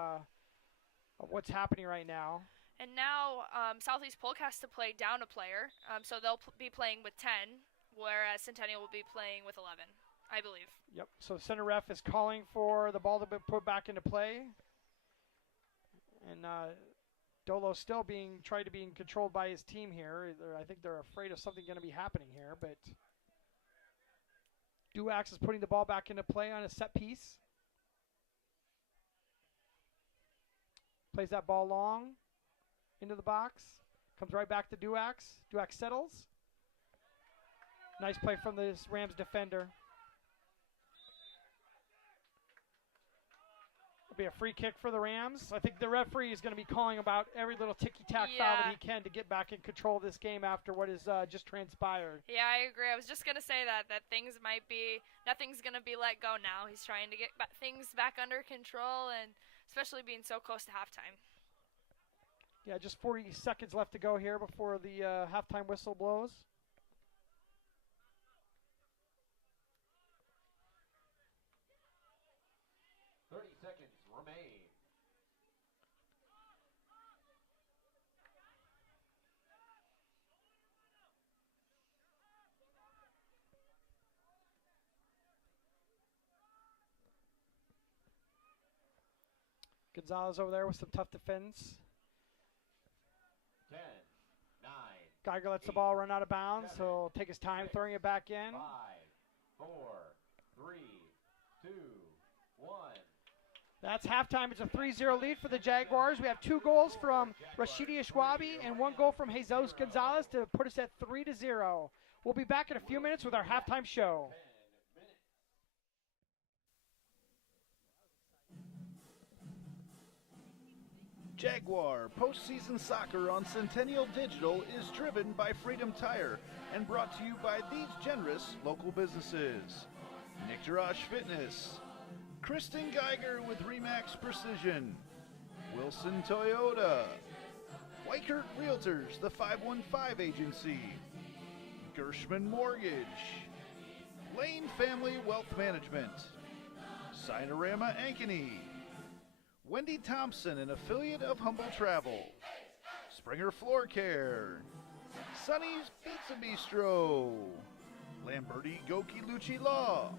what's happening right now. And now Southeast Polk has to play down a player, so they'll be playing with 10, whereas Centennial will be playing with 11. I believe. Yep. So the center ref is calling for the ball to be put back into play. And Dolo still trying to be controlled by his team here. I think they're afraid of something going to be happening here. But Duax is putting the ball back into play on a set piece. Plays that ball long into the box. Comes right back to Duax. Duax settles. Nice play from this Rams defender. Be a free kick for the Rams. I think the referee is going to be calling about every little ticky-tack foul that he can to get back in control of this game after what has just transpired. Yeah, I agree. I was just going to say that nothing's going to be let go now. He's trying to get things back under control, and especially being so close to halftime. Yeah, just 40 seconds left to go here before the halftime whistle blows. Gonzalez over there with some tough defense. 10, 9. Geiger lets the ball run out of bounds, so he'll take his time throwing it back in. 5, 4, 3, 2, 1. That's halftime. It's a 3-0 lead for the Jaguars. We have 2 goals from Rashidi Ashwabi and 1 goal from Jesus Gonzalez to put us at 3-0. We'll be back in a few minutes with our halftime show. Jaguar postseason soccer on Centennial Digital is driven by Freedom Tire and brought to you by these generous local businesses: Nick Jarash Fitness, Kristen Geiger with Remax Precision, Wilson Toyota, Weichert Realtors, the 515 Agency, Gershman Mortgage, Lane Family Wealth Management, Sinorama Ankeny, Wendy Thompson, an affiliate of Humble Travel, Springer Floor Care, Sonny's Pizza Bistro, Lamberti Goki Lucci Law,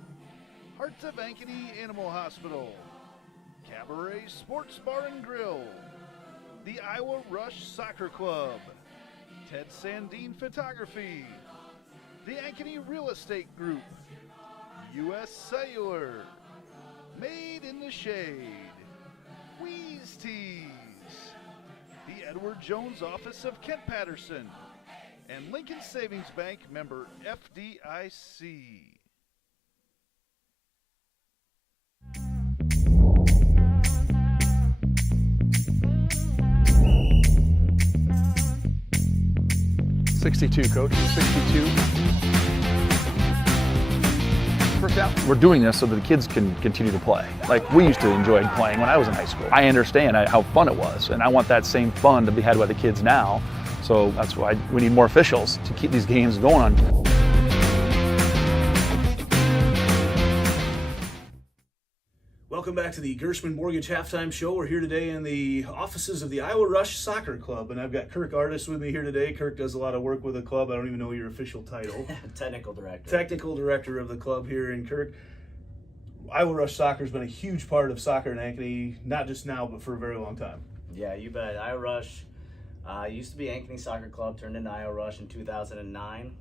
Hearts of Ankeny Animal Hospital, Cabaret Sports Bar and Grill, the Iowa Rush Soccer Club, Ted Sandine Photography, the Ankeny Real Estate Group, U.S. Cellular, Made in the Shade, Wheeze Tees, the Edward Jones Office of Kent Patterson, and Lincoln Savings Bank, member FDIC. .62, Coach. 62. First down. We're doing this so that the kids can continue to play. Like we used to enjoy playing when I was in high school. I understand how fun it was, and I want that same fun to be had by the kids now. So that's why we need more officials to keep these games going on. Welcome back to the Gershman Mortgage Halftime Show. We're here today in the offices of the Iowa Rush Soccer Club, and I've got Kirk Artis with me here today. Kirk does a lot of work with the club. I don't even know your official title. Technical director. Technical director of the club here in Kirk. Iowa Rush Soccer has been a huge part of soccer in Ankeny, not just now, but for a very long time. Yeah, you bet. Iowa Rush used to be Ankeny Soccer Club, turned into Iowa Rush in 2009.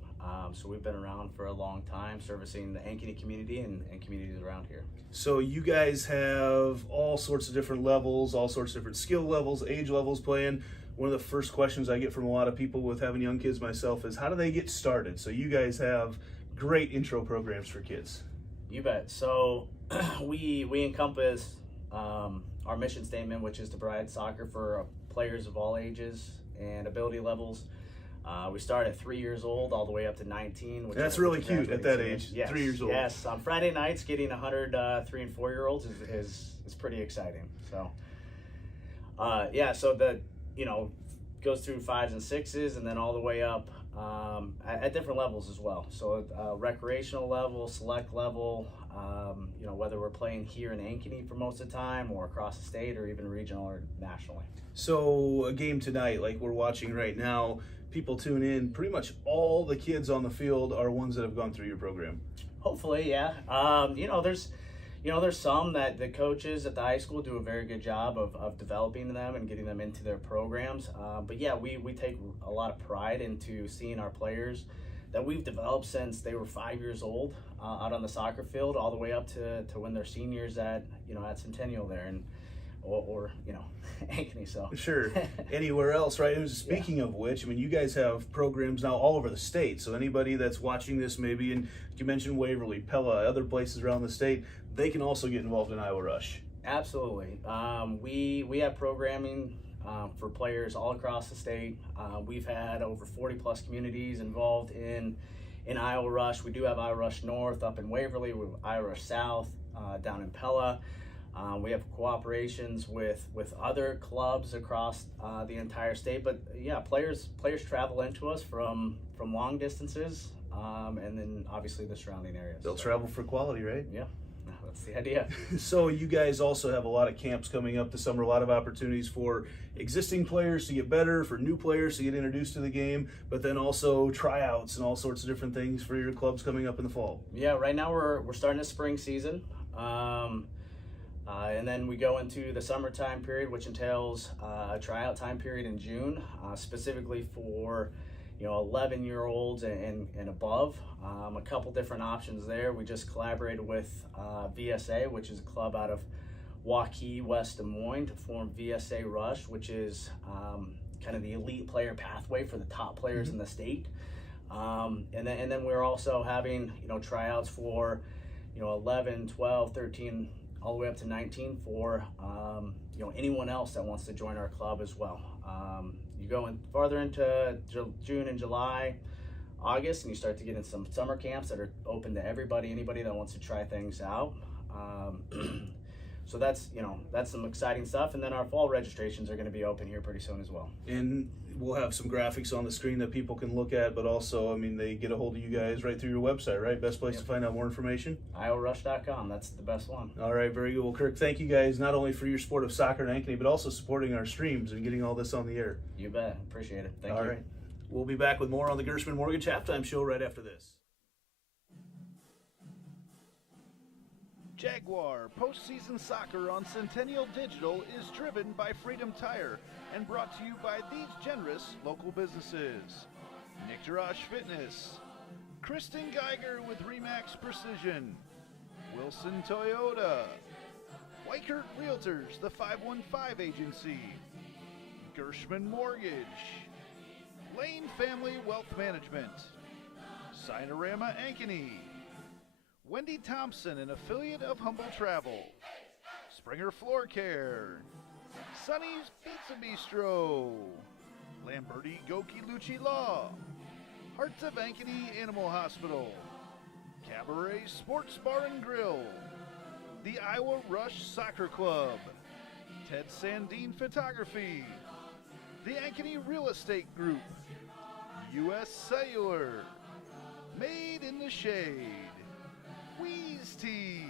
So we've been around for a long time, servicing the Ankeny community and communities around here. So you guys have all sorts of different levels, all sorts of different skill levels, age levels playing. One of the first questions I get from a lot of people with having young kids myself is, how do they get started? So you guys have great intro programs for kids. You bet. So we encompass our mission statement, which is to provide soccer for players of all ages and ability levels. We start at 3 years old all the way up to 19. That's really cute at that age, yes, 3 years old. Yes, on Friday nights, getting 100 3 and 4 year olds is pretty exciting. So, so the goes through 5s and 6s, and then all the way up at different levels as well. So recreational level, select level. Whether we're playing here in Ankeny for most of the time, or across the state, or even regional or nationally. So a game tonight, like we're watching right now, people tune in. Pretty much all the kids on the field are ones that have gone through your program. Hopefully, yeah. There's some that the coaches at the high school do a very good job of developing them and getting them into their programs. But yeah, we take a lot of pride into seeing our players that we've developed since they were 5 years old out on the soccer field, all the way up to when they're seniors at Centennial there, and or Ankeny. So sure, anywhere else, right? And speaking of which, I mean, you guys have programs now all over the state. So anybody that's watching this, maybe, and you mentioned Waverly, Pella, other places around the state, they can also get involved in Iowa Rush. Absolutely. We have programming for players all across the state. We've had over 40 plus communities involved in Iowa Rush. We do have Iowa Rush North up in Waverly. We have Iowa Rush South down in Pella. We have cooperations with other clubs across the entire state. But yeah, players travel into us from long distances, and then obviously the surrounding areas. They'll travel for quality, right? Yeah. That's the idea. So you guys also have a lot of camps coming up this summer, a lot of opportunities for existing players to get better, for new players to get introduced to the game, but then also tryouts and all sorts of different things for your clubs coming up in the fall. Yeah, right now we're starting a spring season. And then we go into the summertime period, which entails a tryout time period in June, specifically for 11-year-olds and above. A couple different options there. We just collaborated with VSA, which is a club out of Waukee, West Des Moines, to form VSA Rush, which is kind of the elite player pathway for the top players in the state. And then we're also having tryouts for 11, 12, 13, all the way up to 19 for anyone else that wants to join our club as well. You go in farther into June and July, August, and you start to get in some summer camps that are open to anybody that wants to try things out. So that's some exciting stuff. And then our fall registrations are going to be open here pretty soon as well. And we'll have some graphics on the screen that people can look at, but also, I mean, they get a hold of you guys right through your website, right? Best place to find out more information? IAHSAA.com. That's the best one. All right, very good. Well, Kirk, thank you guys not only for your support of soccer in Ankeny, but also supporting our streams and getting all this on the air. You bet. Appreciate it. Thank you. All right. We'll be back with more on the Gershman Mortgage Halftime Show right after this. Jaguar postseason soccer on Centennial Digital is driven by Freedom Tire and brought to you by these generous local businesses: Nick Jarash Fitness, Kristen Geiger with Remax Precision, Wilson Toyota, Weichert Realtors, the 515 Agency, Gershman Mortgage, Lane Family Wealth Management, Sinorama Ankeny, Wendy Thompson, an affiliate of Humble Travel, Springer Floor Care, Sonny's Pizza Bistro, Lamberti Goki Lucci Law, Hearts of Ankeny Animal Hospital, Cabaret Sports Bar and Grill, the Iowa Rush Soccer Club, Ted Sandine Photography, the Ankeny Real Estate Group, U.S. Cellular, Made in the Shade, Wheeze Tees,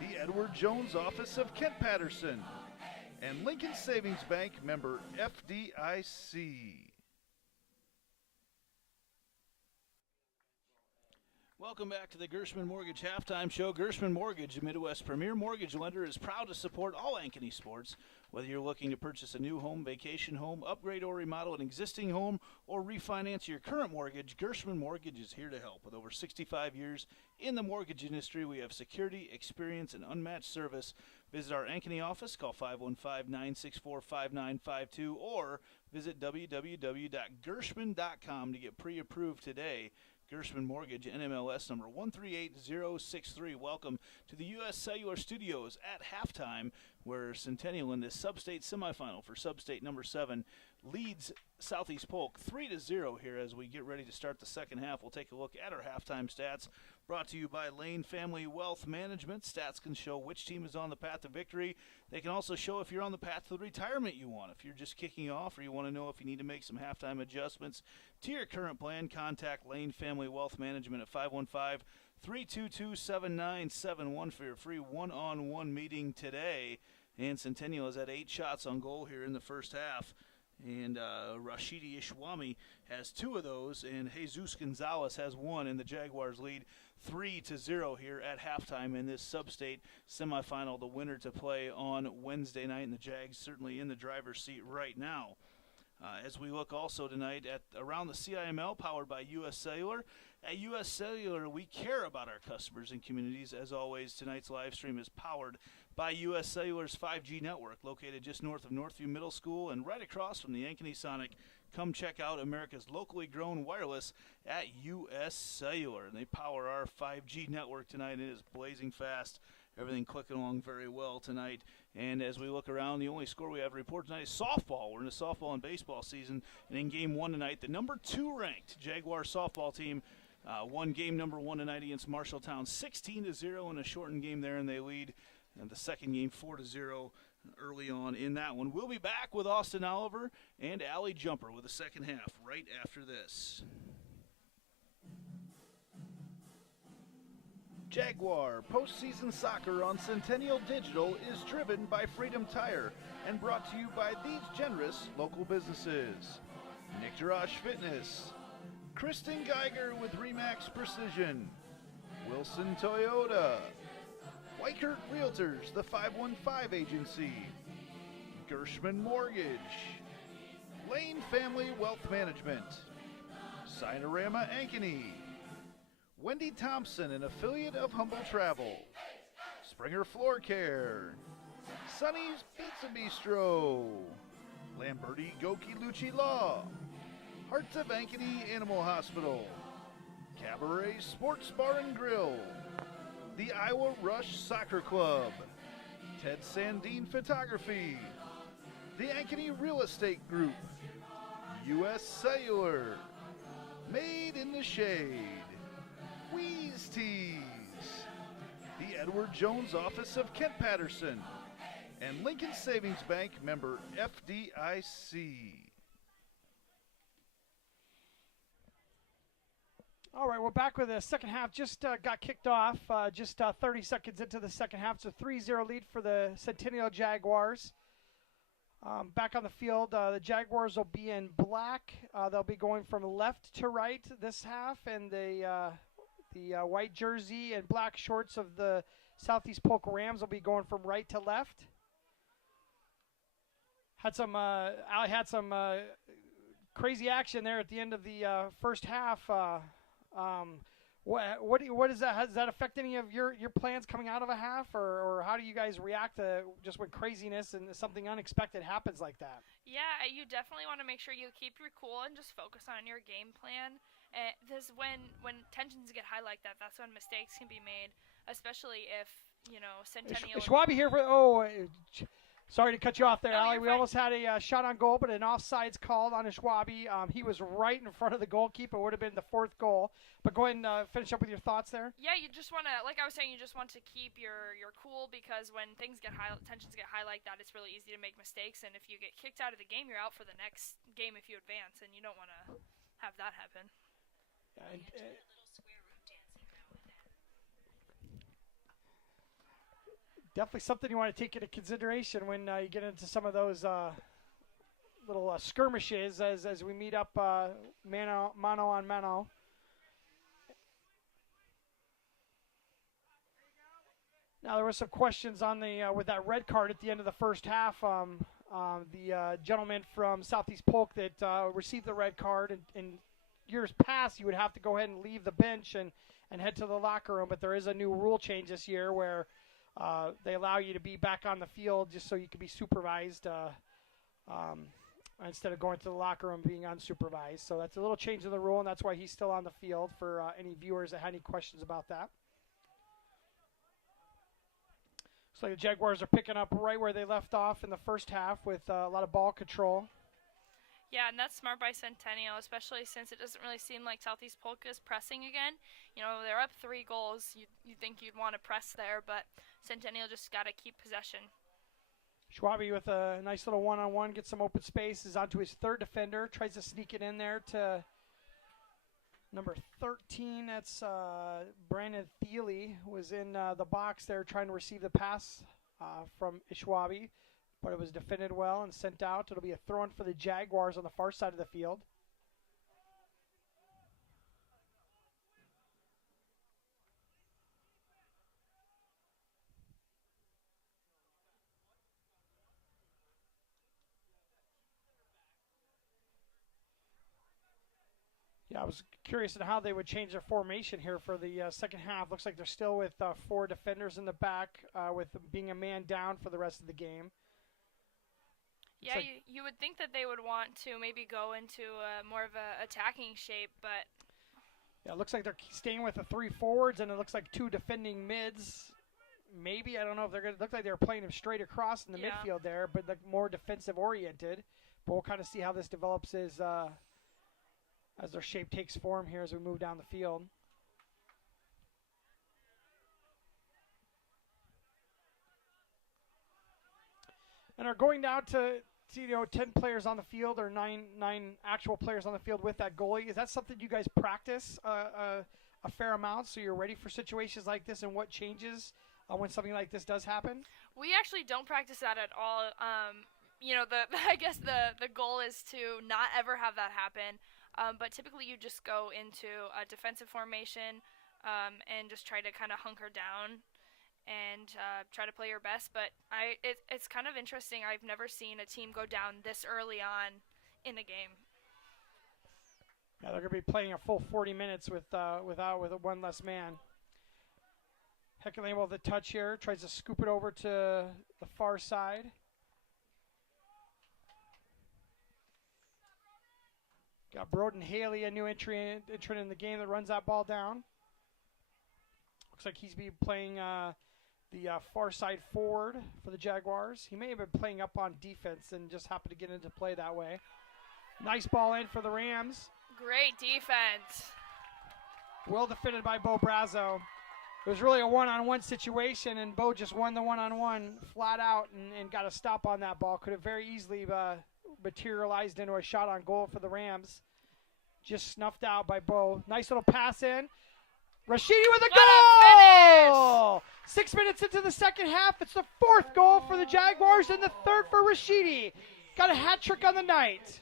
the Edward Jones Office of Kent Patterson, and Lincoln Savings Bank, member FDIC. Welcome back to the Gershman Mortgage Halftime Show. Gershman Mortgage, the Midwest premier mortgage lender, is proud to support all Ankeny sports. Whether you're looking to purchase a new home, vacation home, upgrade or remodel an existing home, or refinance your current mortgage, Gershman Mortgage is here to help. With over 65 years in the mortgage industry, we have security, experience, and unmatched service. Visit our Ankeny office, call 515-964-5952, or visit www.gershman.com to get pre-approved today. Gershman Mortgage, NMLS number 138063. Welcome to the U.S. Cellular Studios at halftime, where Centennial in this sub-state semifinal for sub-state number 7 leads Southeast Polk 3-0 here as we get ready to start the second half. We'll take a look at our halftime stats, brought to you by Lane Family Wealth Management. Stats can show which team is on the path to victory. They can also show if you're on the path to the retirement you want. If you're just kicking off or you want to know if you need to make some halftime adjustments to your current plan, contact Lane Family Wealth Management at 515-322-7971 for your free one-on-one meeting today. And Centennial is at 8 shots on goal here in the first half. And Rashidi Ishwami has 2 of those, and Jesus Gonzalez has 1, and the Jaguars lead 3-0 here at halftime in this sub-state semifinal. The winner to play on Wednesday night, and the Jags certainly in the driver's seat right now. As we look also tonight at around the CIML, powered by U.S. Cellular. At U.S. Cellular, we care about our customers and communities. As always, tonight's live stream is powered by U.S. Cellular's 5G network, located just north of Northview Middle School and right across from the Ankeny Sonic. Come check out America's locally grown wireless at U.S. Cellular. And they power our 5G network tonight. It is blazing fast. Everything clicking along very well tonight. And as we look around, the only score we have to report tonight is softball. We're in the softball and baseball season. And in game 1 tonight, the number 2 ranked Jaguar softball team won game number 1 tonight against Marshalltown 16-0 in a shortened game there, and they lead. And the second game 4-0 early on in that one. We'll be back with Austin Oliver and Allie Jumper with the second half right after this. Jaguar postseason soccer on Centennial Digital is driven by Freedom Tire and brought to you by these generous local businesses: Nick Jarash Fitness, Kristen Geiger with Remax Precision, Wilson Toyota, Weichert Realtors, the 515 Agency, Gershman Mortgage, Lane Family Wealth Management, Sinorama Ankeny, Wendy Thompson, an affiliate of Humble Travel, Springer Floor Care, Sonny's Pizza Bistro, Lamberti Goki Lucci Law, Hearts of Ankeny Animal Hospital, Cabaret Sports Bar and Grill, the Iowa Rush Soccer Club, Ted Sandine Photography, the Ankeny Real Estate Group, U.S. Cellular, Made in the Shade, Wheeze Tees, the Edward Jones office of Kent Patterson, and Lincoln Savings Bank, member FDIC. All right, we're back with the second half. Just got kicked off. Just 30 seconds into the second half. It's a 3-0 lead for the Centennial Jaguars. Back on the field, the Jaguars will be in black. They'll be going from left to right this half, and the white jersey and black shorts of the Southeast Polk Rams will be going from right to left. Ali had some crazy action there at the end of the first half. What is that? Does that affect any of your plans coming out of a half, or how do you guys react to just when craziness and something unexpected happens like that? Yeah, you definitely want to make sure you keep your cool and just focus on your game plan. This when tensions get high like that, that's when mistakes can be made, especially if Centennial. Schwabe here for sorry to cut you off there, Ali. We almost had a shot on goal, but an offsides called on Schwabe. He was right in front of the goalkeeper. It would have been the fourth goal. But go ahead and finish up with your thoughts there. Yeah, you just want to, like I was saying, you just want to keep your cool, because when things get high, tensions get high like that, it's really easy to make mistakes. And if you get kicked out of the game, you're out for the next game if you advance, and you don't want to have that happen. Definitely something you want to take into consideration when you get into some of those little skirmishes as we meet up mano on mano. Now there were some questions on the with that red card at the end of the first half. The gentleman from Southeast Polk that received the red card, in years past you would have to go ahead and leave the bench and head to the locker room, but there is a new rule change this year where they allow you to be back on the field just so you can be supervised instead of going to the locker room being unsupervised. So that's a little change in the rule, and that's why he's still on the field for any viewers that had any questions about that. Looks like the Jaguars are picking up right where they left off in the first half with a lot of ball control. Yeah, and that's smart by Centennial, especially since it doesn't really seem like Southeast Polk is pressing again. They're up 3 goals. You'd think you'd want to press there, but Centennial just got to keep possession. Schwabe with a nice little one-on-one, gets some open space, is onto his third defender, tries to sneak it in there to number 13. That's Brandon Thiele, was in the box there trying to receive the pass from Schwabe. But it was defended well and sent out. It'll be a throw-in for the Jaguars on the far side of the field. Yeah, I was curious on how they would change their formation here for the second half. Looks like they're still with 4 defenders in the back, with being a man down for the rest of the game. Yeah, you would think that they would want to maybe go into more of a attacking shape, but... Yeah, it looks like they're staying with the 3 forwards, and it looks like 2 defending mids. Maybe, I don't know if they're going to... Look like they're playing them straight across in the midfield there, but like more defensive-oriented. But we'll kind of see how this develops as their shape takes form here as we move down the field. And are going down to 10 players on the field, or nine actual players on the field with that goalie. Is that something you guys practice a fair amount, so you're ready for situations like this, and what changes when something like this does happen? We actually don't practice that at all. I guess the goal is to not ever have that happen. But typically you just go into a defensive formation and just try to kind of hunker down and try to play your best. But it's kind of interesting. I've never seen a team go down this early on in a game. Yeah, they're going to be playing a full 40 minutes with one less man. Heckelane with the touch here, tries to scoop it over to the far side. Got Broden Haley, a new entrant in the game that runs that ball down. Looks like he's been playing the far side forward for the Jaguars. He may have been playing up on defense and just happened to get into play that way. Nice ball in for the Rams. Great defense. Well defended by Bo Brazo. It was really a one-on-one situation, and Bo just won the one-on-one flat out and got a stop on that ball. Could have very easily materialized into a shot on goal for the Rams. Just snuffed out by Bo. Nice little pass in. Rashidi with a goal! 6 minutes into the second half. It's the 4th goal for the Jaguars and the 3rd for Rashidi. Got a hat trick on the night.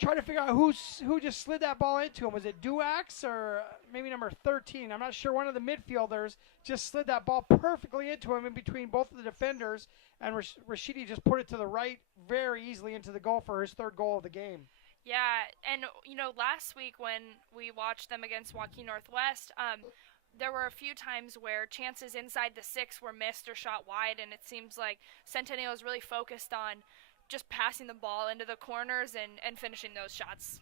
Trying to figure out who just slid that ball into him. Was it Duax or maybe number 13? I'm not sure. One of the midfielders just slid that ball perfectly into him in between both of the defenders, and Rashidi just put it to the right very easily into the goal for his 3rd goal of the game. Yeah, and, last week when we watched them against Waukee Northwest, there were a few times where chances inside the 6 were missed or shot wide, and it seems like Centennial is really focused on just passing the ball into the corners and finishing those shots.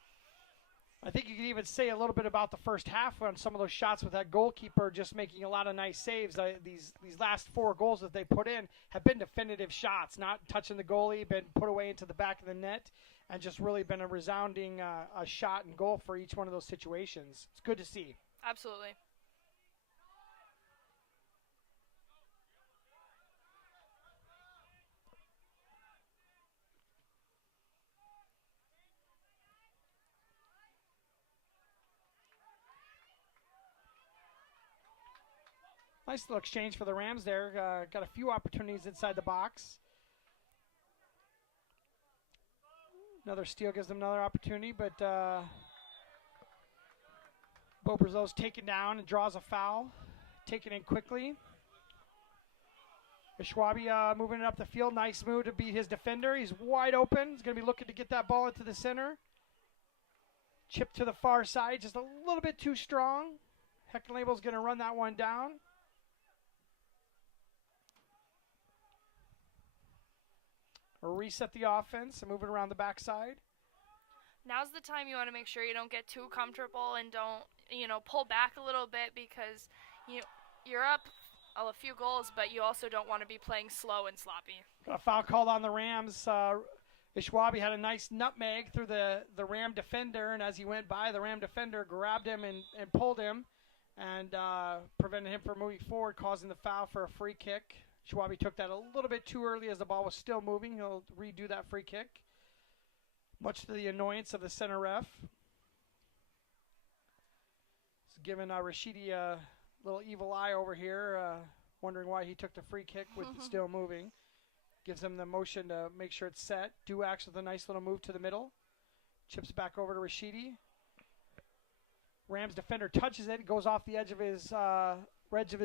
I think you could even say a little bit about the first half on some of those shots with that goalkeeper just making a lot of nice saves. These last 4 goals that they put in have been definitive shots, not touching the goalie, been put away into the back of the net, and just really been a resounding a shot and goal for each one of those situations. It's good to see. Absolutely. Nice little exchange for the Rams there. Got a few opportunities inside the box. Another steal gives them another opportunity, but Bo Brazo's taken down and draws a foul. Taken in quickly. Ishwabi moving it up the field. Nice move to beat his defender. He's wide open. He's going to be looking to get that ball into the center. Chip to the far side, just a little bit too strong. Heckenlabel's going to run that one down. Reset the offense and move it around the backside. Now's the time you want to make sure you don't get too comfortable and don't, pull back a little bit, because you're up a few goals, but you also don't want to be playing slow and sloppy. Got a foul called on the Rams. Ishwabi had a nice nutmeg through the Ram defender, and as he went by, the Ram defender grabbed him and pulled him and prevented him from moving forward, causing the foul for a free kick. Schwabi took that a little bit too early as the ball was still moving. He'll redo that free kick, much to the annoyance of the center ref. He's giving Rashidi a little evil eye over here, wondering why he took the free kick with it still moving. Gives him the motion to make sure it's set. Duax with a nice little move to the middle. Chips back over to Rashidi. Rams defender touches it. It goes off the edge of his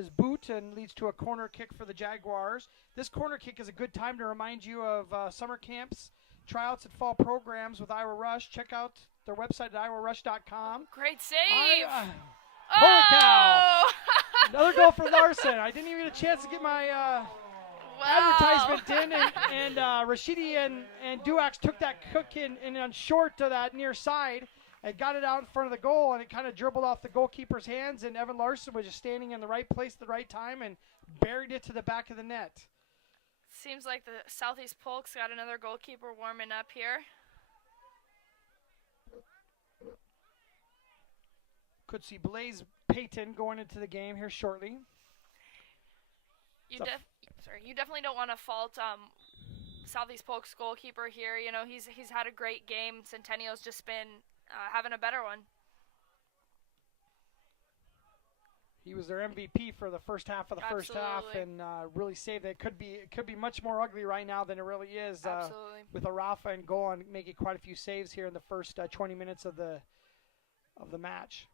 boot and leads to a corner kick for the Jaguars. This corner kick is a good time to remind you of summer camps, tryouts, and fall programs with Iowa Rush. Check out their website at iowarush.com. Great save! Holy cow! Another goal for Larson. I didn't even get a chance to get my advertisement in, and Rashidi and Duax took that cook in on short to that near side. And got it out in front of the goal, and it kind of dribbled off the goalkeeper's hands, and Evan Larson was just standing in the right place at the right time and buried it to the back of the net. Seems like the Southeast Polk's got another goalkeeper warming up here. Could see Blaze Payton going into the game here shortly. You definitely don't want to fault Southeast Polk's goalkeeper here. He's had a great game. Centennial's just been having a better one. He was their MVP for the first half of the first half, and really saved it. It could be much more ugly right now than it really is. With Arafa and goal and making quite a few saves here in the first 20 minutes of the match.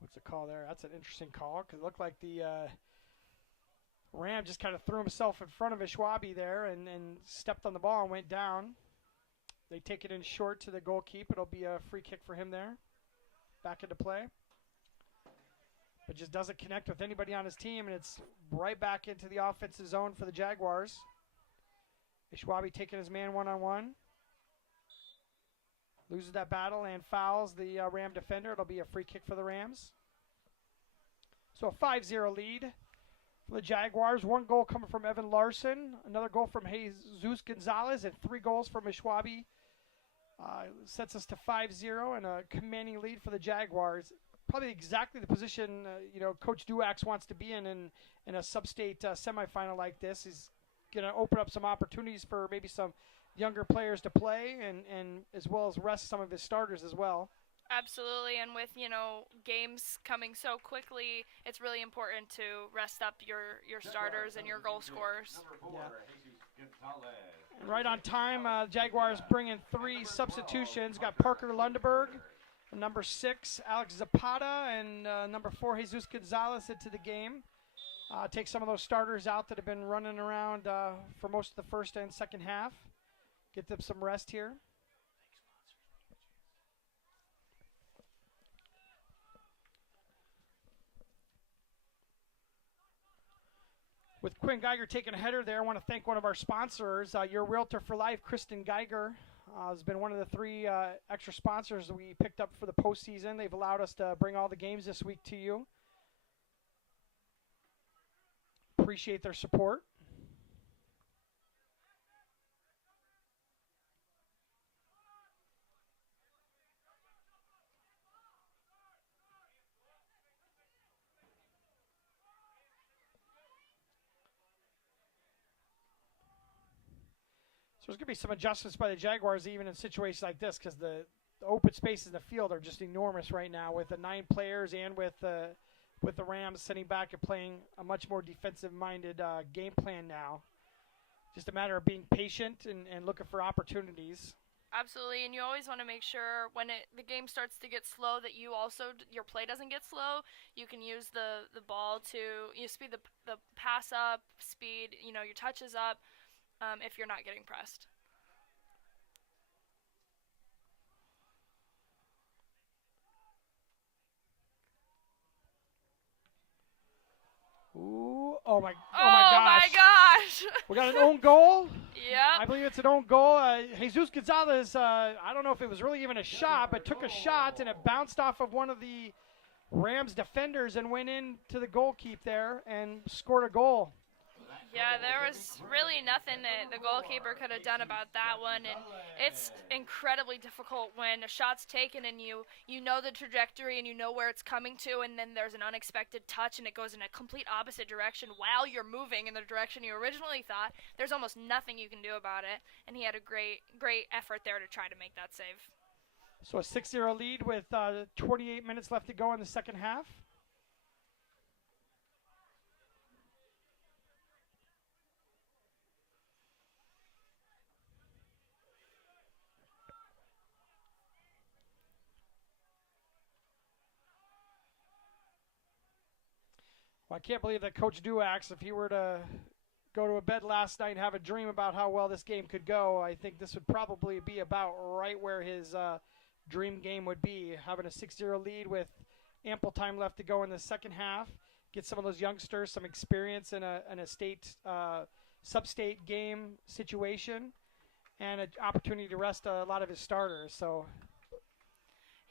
What's the call there? That's an interesting call, because it looked like the Ram just kind of threw himself in front of Ishwabi there and stepped on the ball and went down. They take it in short to the goalkeeper. It'll be a free kick for him there. Back into play. But just doesn't connect with anybody on his team, and it's right back into the offensive zone for the Jaguars. Ishwabi taking his man one-on-one. loses that battle and fouls the Ram defender. It'll be a free kick for the Rams. So a 5-0 lead for the Jaguars. 1 goal coming from Evan Larson, another goal from Jesus Gonzalez, and 3 goals from Ishwabi. Sets us to 5-0 and a commanding lead for the Jaguars. Probably exactly the position Coach Duax wants to be in a sub-state semifinal like this. He's going to open up some opportunities for maybe some younger players to play and as well as rest some of his starters as well. Absolutely, and with, games coming so quickly, it's really important to rest up your starters and your goal scorers. And right on time, Jaguars bring in 3 substitutions. Got Parker Lundeberg, number 6, Alex Zapata, and number 4, Jesus Gonzalez into the game. Take some of those starters out that have been running around for most of the first and second half. Get them some rest here. With Quinn Geiger taking a header there, I want to thank one of our sponsors, Your Realtor for Life, Kristen Geiger. Has been one of the 3 extra sponsors that we picked up for the postseason. They've allowed us to bring all the games this week to you. Appreciate their support. So there's going to be some adjustments by the Jaguars even in situations like this because the open spaces in the field are just enormous right now with the 9 players and with the Rams sitting back and playing a much more defensive-minded game plan now. Just a matter of being patient and looking for opportunities. Absolutely, and you always want to make sure when the game starts to get slow that you also, your play doesn't get slow. You can use the ball to speed the pass up, speed your touches up if you're not getting pressed. Ooh, oh my gosh. My gosh. We got an own goal. Yep. I believe it's an own goal. Jesus Gonzalez, I don't know if it was really even a shot, but took a shot and it bounced off of one of the Rams defenders and went into the goalkeeper there and scored a goal. Yeah, there was really nothing that the goalkeeper could have done about that one, and it's incredibly difficult when a shot's taken and you know the trajectory and you know where it's coming to, and then there's an unexpected touch and it goes in a complete opposite direction while you're moving in the direction you originally thought. There's almost nothing you can do about it, and he had a great effort there to try to make that save. So a 6-0 lead with 28 minutes left to go in the second half. Well, I can't believe that Coach Duax, if he were to go to bed last night and have a dream about how well this game could go, I think this would probably be about right where his dream game would be, having a 6-0 lead with ample time left to go in the second half, get some of those youngsters some experience in a state, sub-state game situation, and an opportunity to rest a lot of his starters. So.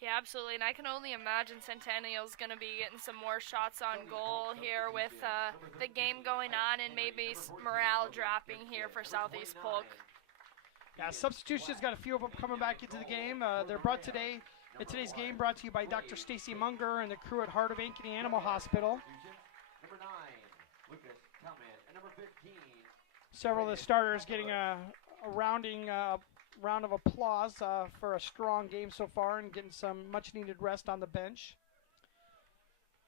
Yeah, absolutely, and I can only imagine Centennial's going to be getting some more shots on goal here with the game going on and maybe morale dropping here for Southeast Polk. Yeah, substitutions, got a few of them coming back into the game. They're brought today, in today's game, brought to you by Dr. Stacy Munger and the crew at Heart of Ankeny Animal Hospital. Number 9, Lucas Kalman, and number 15. Several of the starters getting a rounding round of applause for a strong game so far and getting some much-needed rest on the bench.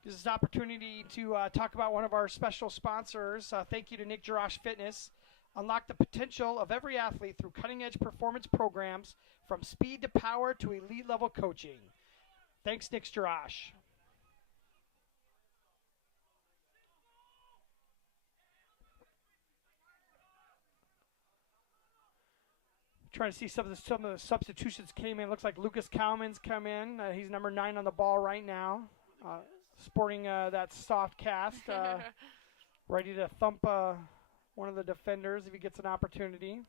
This is an opportunity to talk about one of our special sponsors. Thank you to Nick Jarash Fitness. Unlock the potential of every athlete through cutting-edge performance programs from speed to power to elite-level coaching. Thanks, Nick Jarash. Trying to see some of the substitutions came in. Looks like Lucas Kalman's come in. He's number 9 on the ball right now, sporting that soft cast, ready to thump one of the defenders if he gets an opportunity.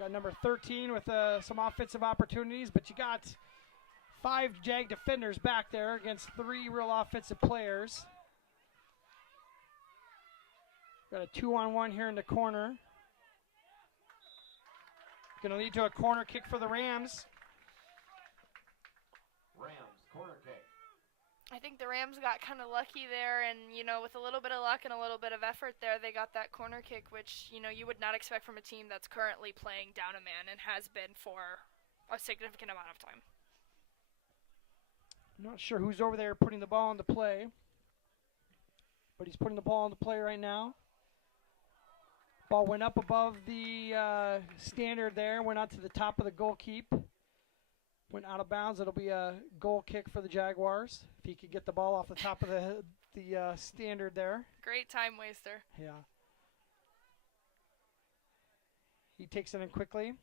Got number 13 with some offensive opportunities, but you got 5 Jag defenders back there against 3 real offensive players. Got a 2-on-1 here in the corner. Going to lead to a corner kick for the Rams. Rams, corner kick. I think the Rams got kind of lucky there, and, you know, with a little bit of luck and a little bit of effort there, they got that corner kick, which, you know, you would not expect from a team that's currently playing down a man and has been for a significant amount of time. I'm not sure who's over there putting the ball into play, but he's putting the ball into play right now. Ball went up above the standard there, went out to the top of the goal keep. Went out of bounds. It'll be a goal kick for the Jaguars if he could get the ball off the top of the standard there. Great time waster. Yeah. He takes it in quickly.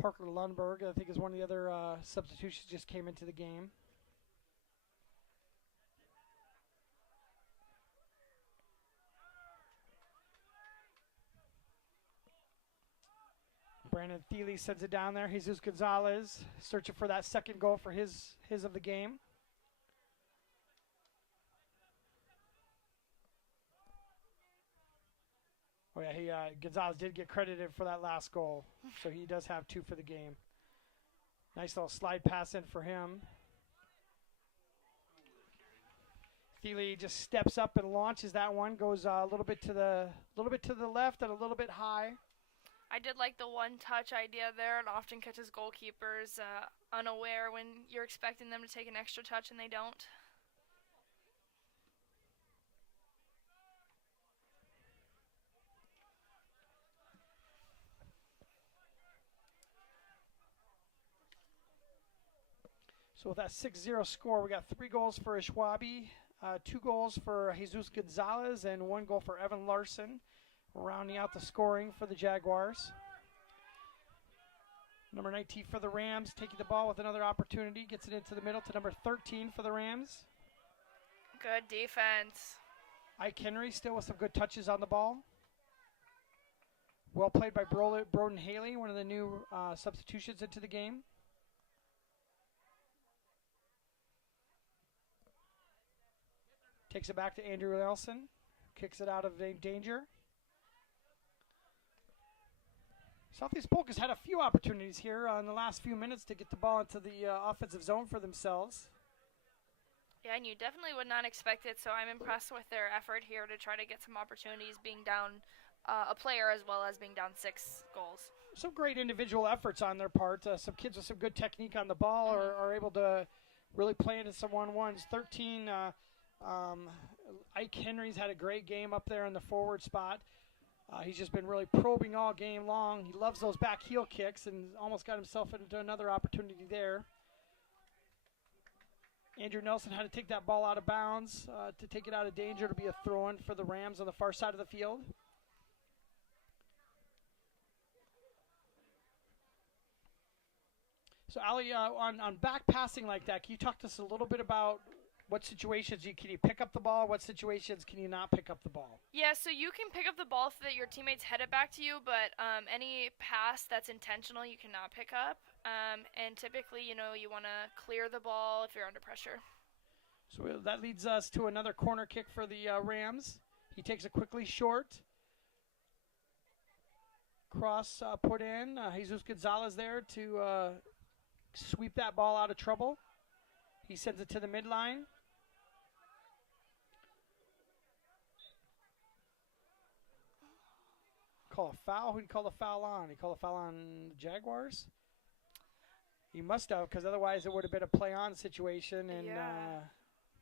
Parker Lundberg, I think, is one of the other substitutions just came into the game. Brandon Thiele sends it down there. Jesus Gonzalez searching for that second goal for his of the game. Oh yeah, Gonzalez did get credited for that last goal, so he does have 2 for the game. Nice little slide pass in for him. Thiele just steps up and launches that one. Goes a little bit to the left and a little bit high. I did like the one-touch idea there. It often catches goalkeepers unaware when you're expecting them to take an extra touch and they don't. So with that 6-0 score, we got 3 goals for Ishwabi, 2 goals for Jesus Gonzalez, and 1 goal for Evan Larson, rounding out the scoring for the Jaguars. Number 19 for the Rams, taking the ball with another opportunity, gets it into the middle to number 13 for the Rams. Good defense. Ike Henry still with some good touches on the ball. Well played by Broden Haley, one of the new substitutions into the game. Takes it back to Andrew Nelson. Kicks it out of danger. Southeast Polk has had a few opportunities here in the last few minutes to get the ball into the offensive zone for themselves. Yeah, and you definitely would not expect it, so I'm impressed with their effort here to try to get some opportunities, being down a player as well as being down 6 goals. Some great individual efforts on their part. Some kids with some good technique on the ball are able to really play into some 1-1s. 13, Ike Henry's had a great game up there in the forward spot. He's just been really probing all game long. He loves those back heel kicks and almost got himself into another opportunity there. Andrew Nelson had to take that ball out of bounds to take it out of danger to be a throw-in for the Rams on the far side of the field. So, Ali, on back passing like that, can you talk to us a little bit about what situations can you pick up the ball? What situations can you not pick up the ball? Yeah, so you can pick up the ball so that your teammates head it back to you, but any pass that's intentional you cannot pick up. And typically, you want to clear the ball if you're under pressure. So that leads us to another corner kick for the Rams. He takes it quickly short. Cross put in. Jesus Gonzalez there to sweep that ball out of trouble. He sends it to the midline. Call a foul? Who did he call the foul on? He called a foul on the Jaguars? He must have, because otherwise it would have been a play-on situation, and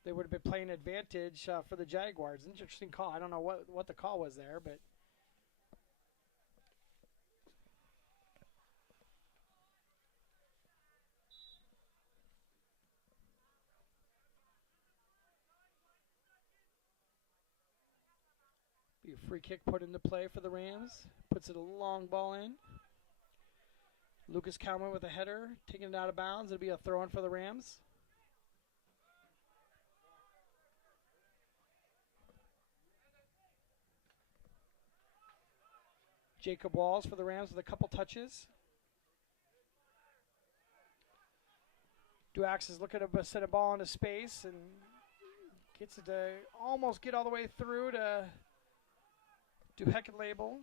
they would have been playing advantage for the Jaguars. Interesting call. I don't know what the call was there, but... Be a free kick put into play for the Rams. Puts it a long ball in. Lucas Kalman with a header, taking it out of bounds. It'll be a throw in for the Rams. Jacob Walls for the Rams with a couple touches. Duax is looking to send a ball into space and gets it to almost get all the way through to Heckenlabel.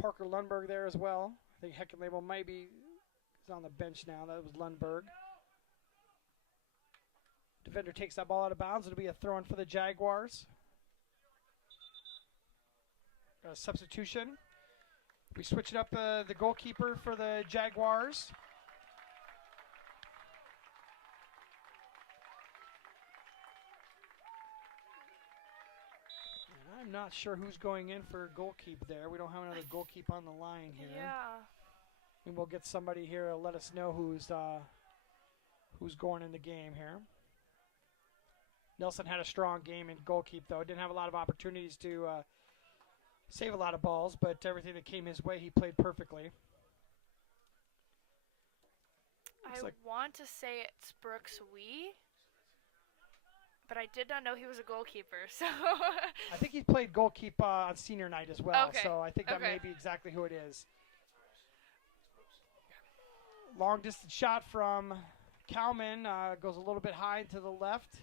Parker Lundberg there as well. I think Heckenlabel might be on the bench now. That was Lundberg. Defender takes that ball out of bounds. It'll be a throw-in for the Jaguars. Got a substitution. We switch it up the goalkeeper for the Jaguars. I'm not sure who's going in for goalkeep there. We don't have another goalkeep on the line here. Yeah. And we'll get somebody here to let us know who's going in the game here. Nelson had a strong game in goalkeep, though. Didn't have a lot of opportunities to save a lot of balls, but everything that came his way, he played perfectly. I want to say it's Brooks Wee, but I did not know he was a goalkeeper, so... I think he played goalkeeper on senior night as well, okay. So I think that may be exactly who it is. Long distance shot from Kalman goes a little bit high to the left.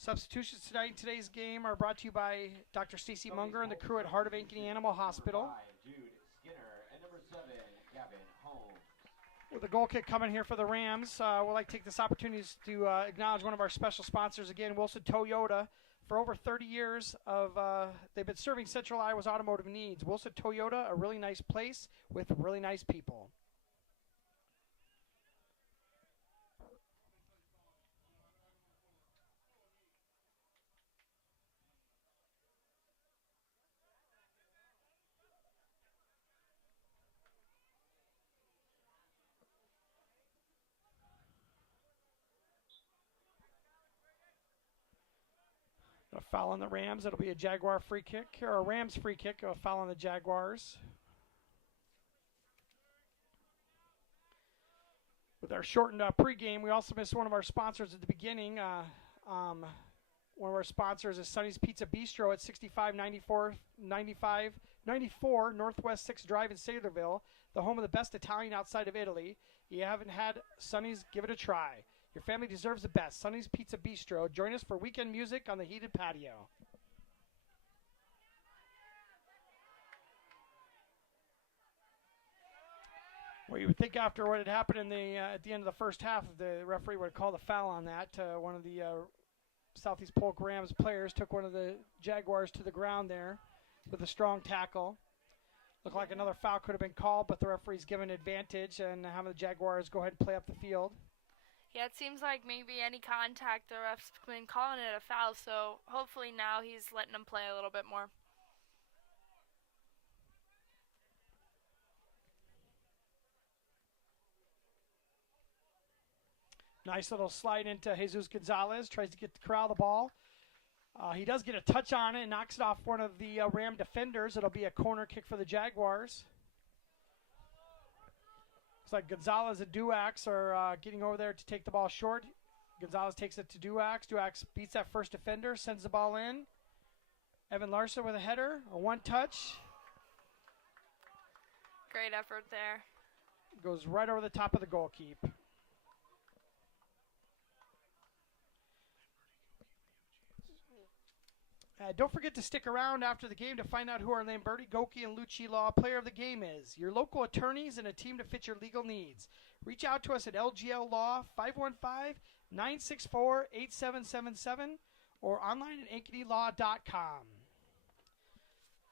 Substitutions tonight in today's game are brought to you by Dr. Stacy Munger and the crew at Heart of Ankeny Animal Hospital. With a goal kick coming here for the Rams, we'd like to take this opportunity to acknowledge one of our special sponsors again, Wilson Toyota. For over 30 years, they've been serving Central Iowa's automotive needs. Wilson Toyota, a really nice place with really nice people. A foul on the Rams. It'll be a Jaguar free kick, or a Rams free kick. A foul on the Jaguars. With our shortened pregame, we also missed one of our sponsors at the beginning. One of our sponsors is Sonny's Pizza Bistro at 6594 Northwest 6th Drive in Saylorville, the home of the best Italian outside of Italy. If you haven't had Sonny's, give it a try. Your family deserves the best. Sonny's Pizza Bistro. Join us for weekend music on the heated patio. Well, you would think after what had happened in the at the end of the first half, the referee would call the foul on that. One of the Southeast Polk Rams players took one of the Jaguars to the ground there with a strong tackle. Looked like another foul could have been called, but the referee's given advantage and having the Jaguars go ahead and play up the field. Yeah, it seems like maybe any contact, the ref's been calling it a foul, so hopefully now he's letting them play a little bit more. Nice little slide into Jesus Gonzalez. Tries to get to corral the ball. He does get a touch on it and knocks it off one of the Ram defenders. It'll be a corner kick for the Jaguars. Looks like Gonzalez and Duax are getting over there to take the ball short. Gonzalez takes it to Duax. Duax beats that first defender, sends the ball in. Evan Larson with a header, a one-touch. Great effort there. Goes right over the top of the goalkeep. Don't forget to stick around after the game to find out who our Lamberti, Goki, and Lucci Law player of the game is. Your local attorneys and a team to fit your legal needs. Reach out to us at LGL Law 515-964-8777 or online at ankenylaw.com.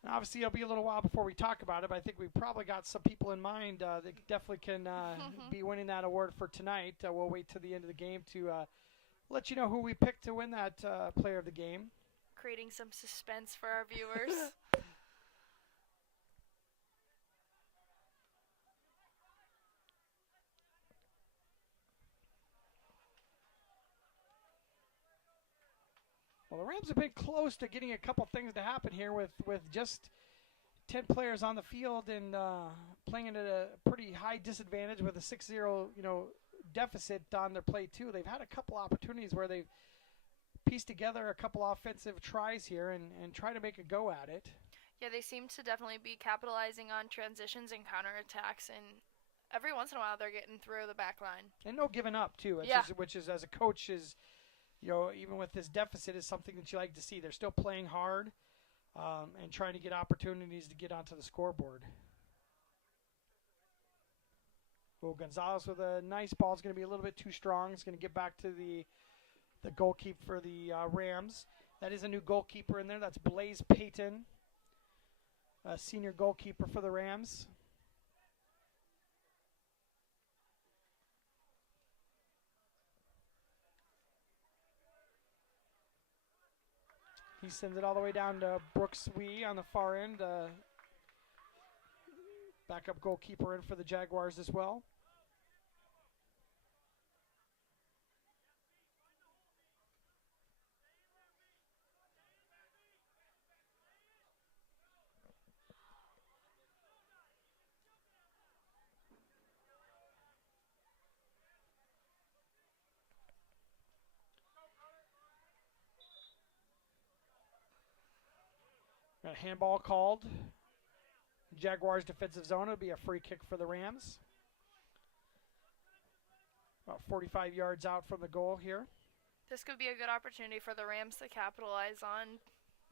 And obviously, it'll be a little while before we talk about it, but I think we've probably got some people in mind that definitely can be winning that award for tonight. We'll wait till the end of the game to let you know who we picked to win that player of the game. Creating some suspense for our viewers. Well, the Rams have been close to getting a couple things to happen here with just 10 players on the field and playing at a pretty high disadvantage with a 6-0, deficit on their play too. They've had a couple opportunities where they've pieced together a couple offensive tries here and try to make a go at it. Yeah, they seem to definitely be capitalizing on transitions and counterattacks, and every once in a while they're getting through the back line. And no giving up too, which is as a coach is, even with this deficit, is something that you like to see. They're still playing hard and trying to get opportunities to get onto the scoreboard. Oh, Gonzalez with a nice ball. Is going to be a little bit too strong. It's going to get back to the goalkeeper for the Rams. That is a new goalkeeper in there. That's Blaze Payton, a senior goalkeeper for the Rams. He sends it all the way down to Brooks Wee on the far end. Backup goalkeeper in for the Jaguars as well. Got a handball called. Jaguars defensive zone. It'll be a free kick for the Rams. About 45 yards out from the goal here. This could be a good opportunity for the Rams to capitalize on.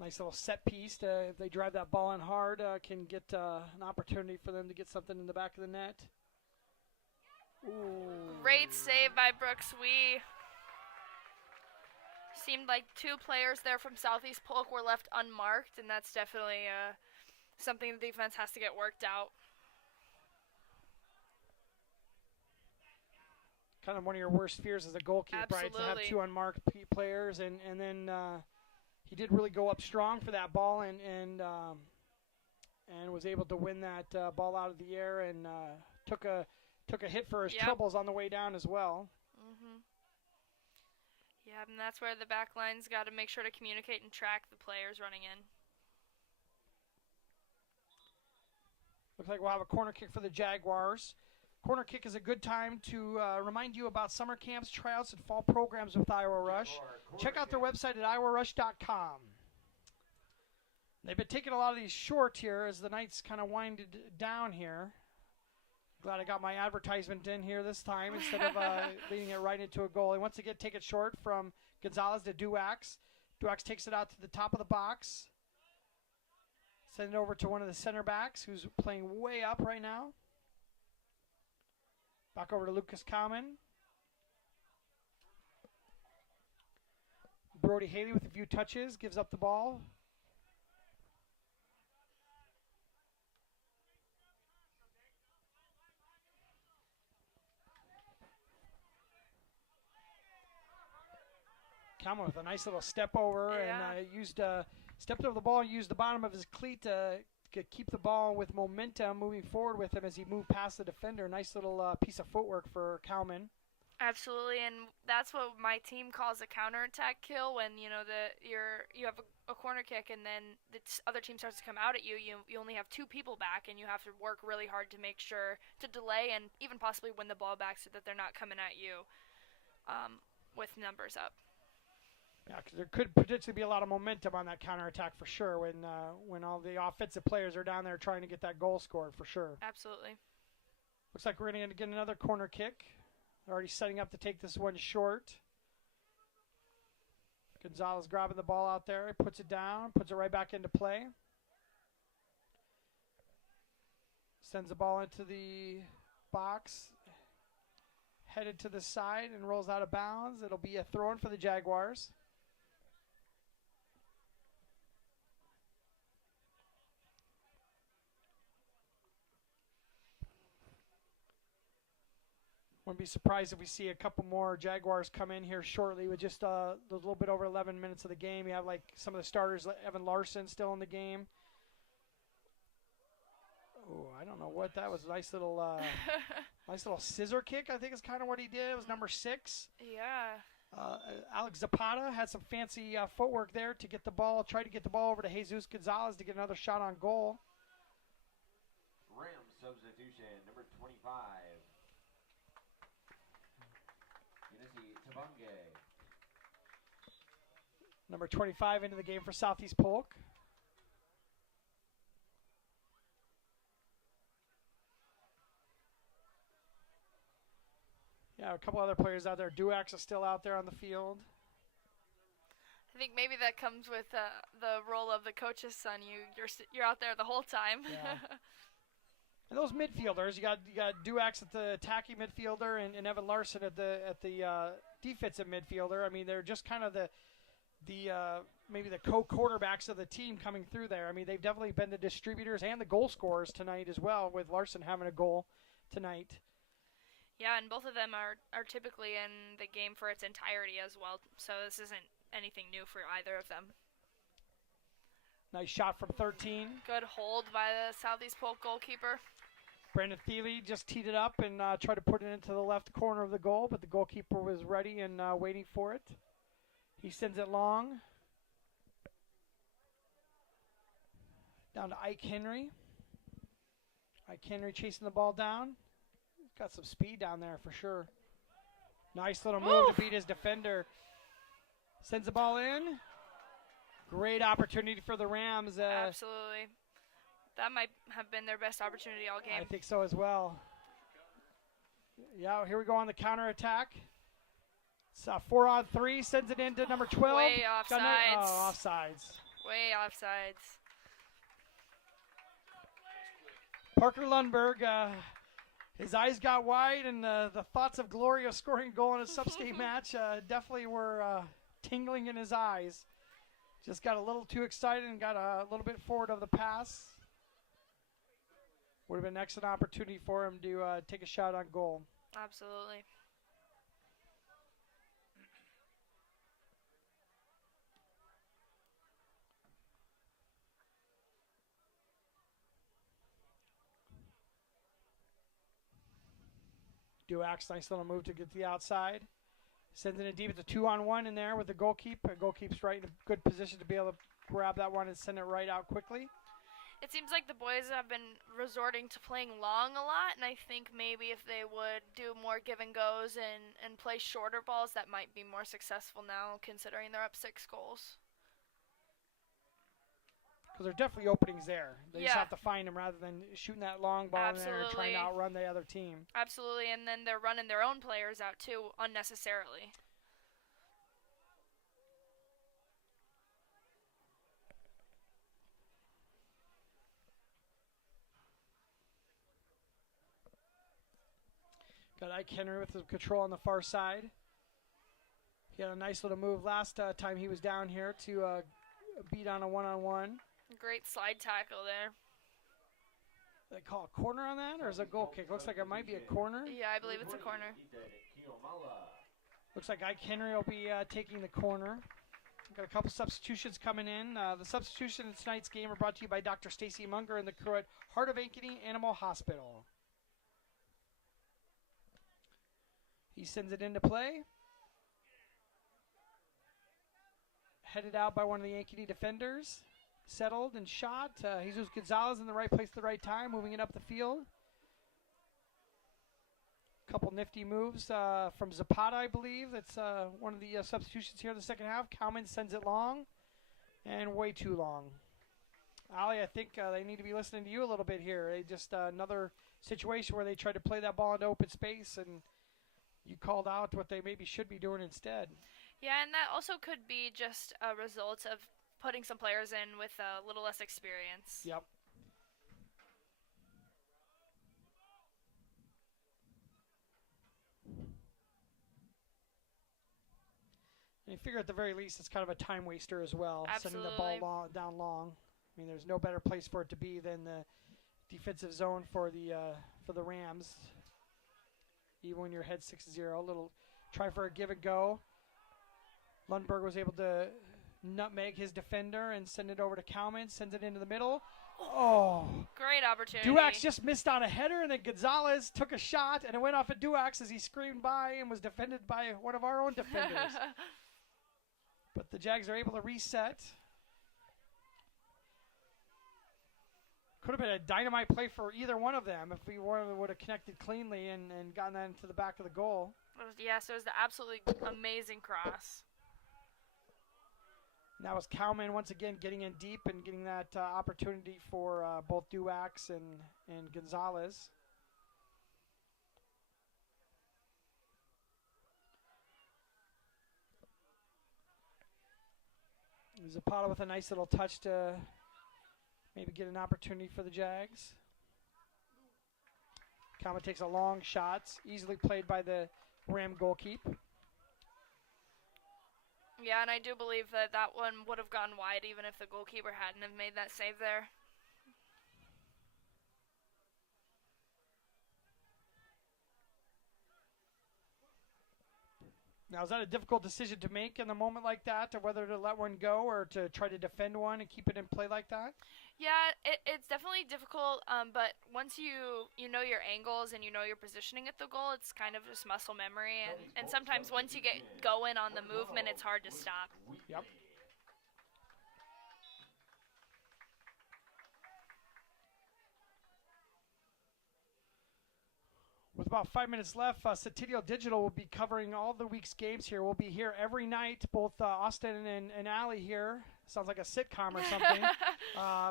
Nice little set piece. If they drive that ball in hard, can get an opportunity for them to get something in the back of the net. Ooh. Great save by Brooks Wee. Seemed like two players there from Southeast Polk were left unmarked, and that's definitely something the defense has to get worked out. Kind of one of your worst fears as a goalkeeper, right? To have two unmarked players, and then he did really go up strong for that ball, and was able to win that ball out of the air, and took a hit for his troubles on the way down as well. Yeah, and that's where the back line's got to make sure to communicate and track the players running in. Looks like we'll have a corner kick for the Jaguars. Corner kick is a good time to remind you about summer camps, tryouts, and fall programs with Iowa Rush. Check out their website at iowarush.com. They've been taking a lot of these short here as the Knights kind of winded down here. Glad I got my advertisement in here this time instead of leading it right into a goal. And once again, take it short from Gonzalez to Duax. Duax takes it out to the top of the box. Send it over to one of the center backs who's playing way up right now. Back over to Lucas Common. Brody Haley with a few touches, gives up the ball. Common with a nice little step over and stepped over the ball and used the bottom of his cleat to keep the ball with momentum moving forward with him as he moved past the defender. Nice little piece of footwork for Cowman. Absolutely, and that's what my team calls a counterattack kill. When you have a corner kick and then the other team starts to come out at you, you only have two people back, and you have to work really hard to make sure to delay and even possibly win the ball back so that they're not coming at you with numbers up. Yeah, because there could potentially be a lot of momentum on that counterattack for sure when all the offensive players are down there trying to get that goal scored for sure. Absolutely. Looks like we're going to get another corner kick. Already setting up to take this one short. Gonzalez grabbing the ball out there. He puts it down, puts it right back into play. Sends the ball into the box. Headed to the side and rolls out of bounds. It'll be a throw-in for the Jaguars. Wouldn't be surprised if we see a couple more Jaguars come in here shortly with just a little bit over 11 minutes of the game. You have like some of the starters, Evan Larson still in the game. Oh, I don't know what that was. Nice little scissor kick, I think is kind of what he did. It was number 6. Yeah. Alex Zapata had some fancy footwork there to get the ball, try to get the ball over to Jesus Gonzalez to get another shot on goal. Ram substitution, number 25. Inesi Tabange. Number 25 into the game for Southeast Polk. Yeah, a couple other players out there. Duax is still out there on the field. I think maybe that comes with the role of the coach's son. You're out there the whole time. Yeah. And those midfielders, you got Duax at the attacking midfielder and Evan Larson at the defensive midfielder. I mean, they're just kind of the maybe the co-quarterbacks of the team coming through there. I mean, they've definitely been the distributors and the goal scorers tonight as well, with Larson having a goal tonight. Yeah, and both of them are typically in the game for its entirety as well, so this isn't anything new for either of them. Nice shot from 13. Good hold by the Southeast Polk goalkeeper. Brandon Thiele just teed it up and tried to put it into the left corner of the goal, but the goalkeeper was ready and waiting for it. He sends it long. Down to Ike Henry. Ike Henry chasing the ball down. He's got some speed down there for sure. Nice little move to beat his defender. Sends the ball in. Great opportunity for the Rams. Absolutely. That might have been their best opportunity all game. I think so as well. Yeah, here we go on the counterattack. It's 4-on-3, sends it into number 12. Way offsides. Offsides. Way offsides. Parker Lundberg, his eyes got wide, and the thoughts of glory of scoring a goal in a sub-state match definitely were tingling in his eyes. Just got a little too excited and got a little bit forward of the pass. Would have been an excellent opportunity for him to take a shot on goal. Absolutely. Duax, nice little move to get to the outside. Sends it in deep. It's a 2-on-1 in there with the goalkeeper. Goalkeeper's right in a good position to be able to grab that one and send it right out quickly. It seems like the boys have been resorting to playing long a lot, and I think maybe if they would do more give and goes and play shorter balls, that might be more successful now, considering they're up 6 goals. Because there are definitely openings there. They just Yeah. have to find them rather than shooting that long ball in there and trying to Absolutely. outrun the other team. Absolutely, and then they're running their own players out too, unnecessarily. Got Ike Henry with the control on the far side. He had a nice little move last time he was down here to beat on a one-on-one. Great slide tackle there. They call a corner on that, or is it a goal kick? Looks like it might be a corner. Yeah, I believe it's a corner. Looks like Ike Henry will be taking the corner. Got a couple substitutions coming in. The substitution in tonight's game are brought to you by Dr. Stacy Munger and the crew at Heart of Ankeny Animal Hospital. He sends it into play. Headed out by one of the Ankeny defenders. Settled and shot. Jesus Gonzalez in the right place at the right time, moving it up the field. Couple nifty moves from Zapata, I believe. That's one of the substitutions here in the second half. Cowman sends it long, and way too long. Ali, I think they need to be listening to you a little bit here. They just another situation where they tried to play that ball into open space, and you called out what they maybe should be doing instead. Yeah, and that also could be just a result of putting some players in with a little less experience. Yep. And you figure at the very least it's kind of a time waster as well, sending the ball down long. I mean, there's no better place for it to be than the defensive zone for the Rams. Even when you're ahead 6-0, a little try for a give and go. Lundberg was able to nutmeg his defender and send it over to Cowman, sends it into the middle. Oh. Great opportunity. Duax just missed on a header, and then Gonzalez took a shot, and it went off at Duax as he screamed by and was defended by one of our own defenders. But the Jags are able to reset. Could have been a dynamite play for either one of them if we would have connected cleanly and gotten that into the back of the goal. Yes, it was the absolutely amazing cross. And that was Cowman once again getting in deep and getting that opportunity for both Duax and Gonzalez. Zapata with a nice little touch to maybe get an opportunity for the Jags. Cowman takes a long shot, easily played by the Ram goalkeeper. Yeah, and I do believe that one would have gone wide even if the goalkeeper hadn't have made that save there. Now, is that a difficult decision to make in a moment like that, or whether to let one go or to try to defend one and keep it in play like that? Yeah, it's definitely difficult, but once you know your angles and you know your positioning at the goal, it's kind of just muscle memory, and sometimes once you get going on the movement, it's hard to stop. Yep. With about 5 minutes left, Centennial Digital will be covering all the week's games here. We'll be here every night, both Austin and Allie here. Sounds like a sitcom or something.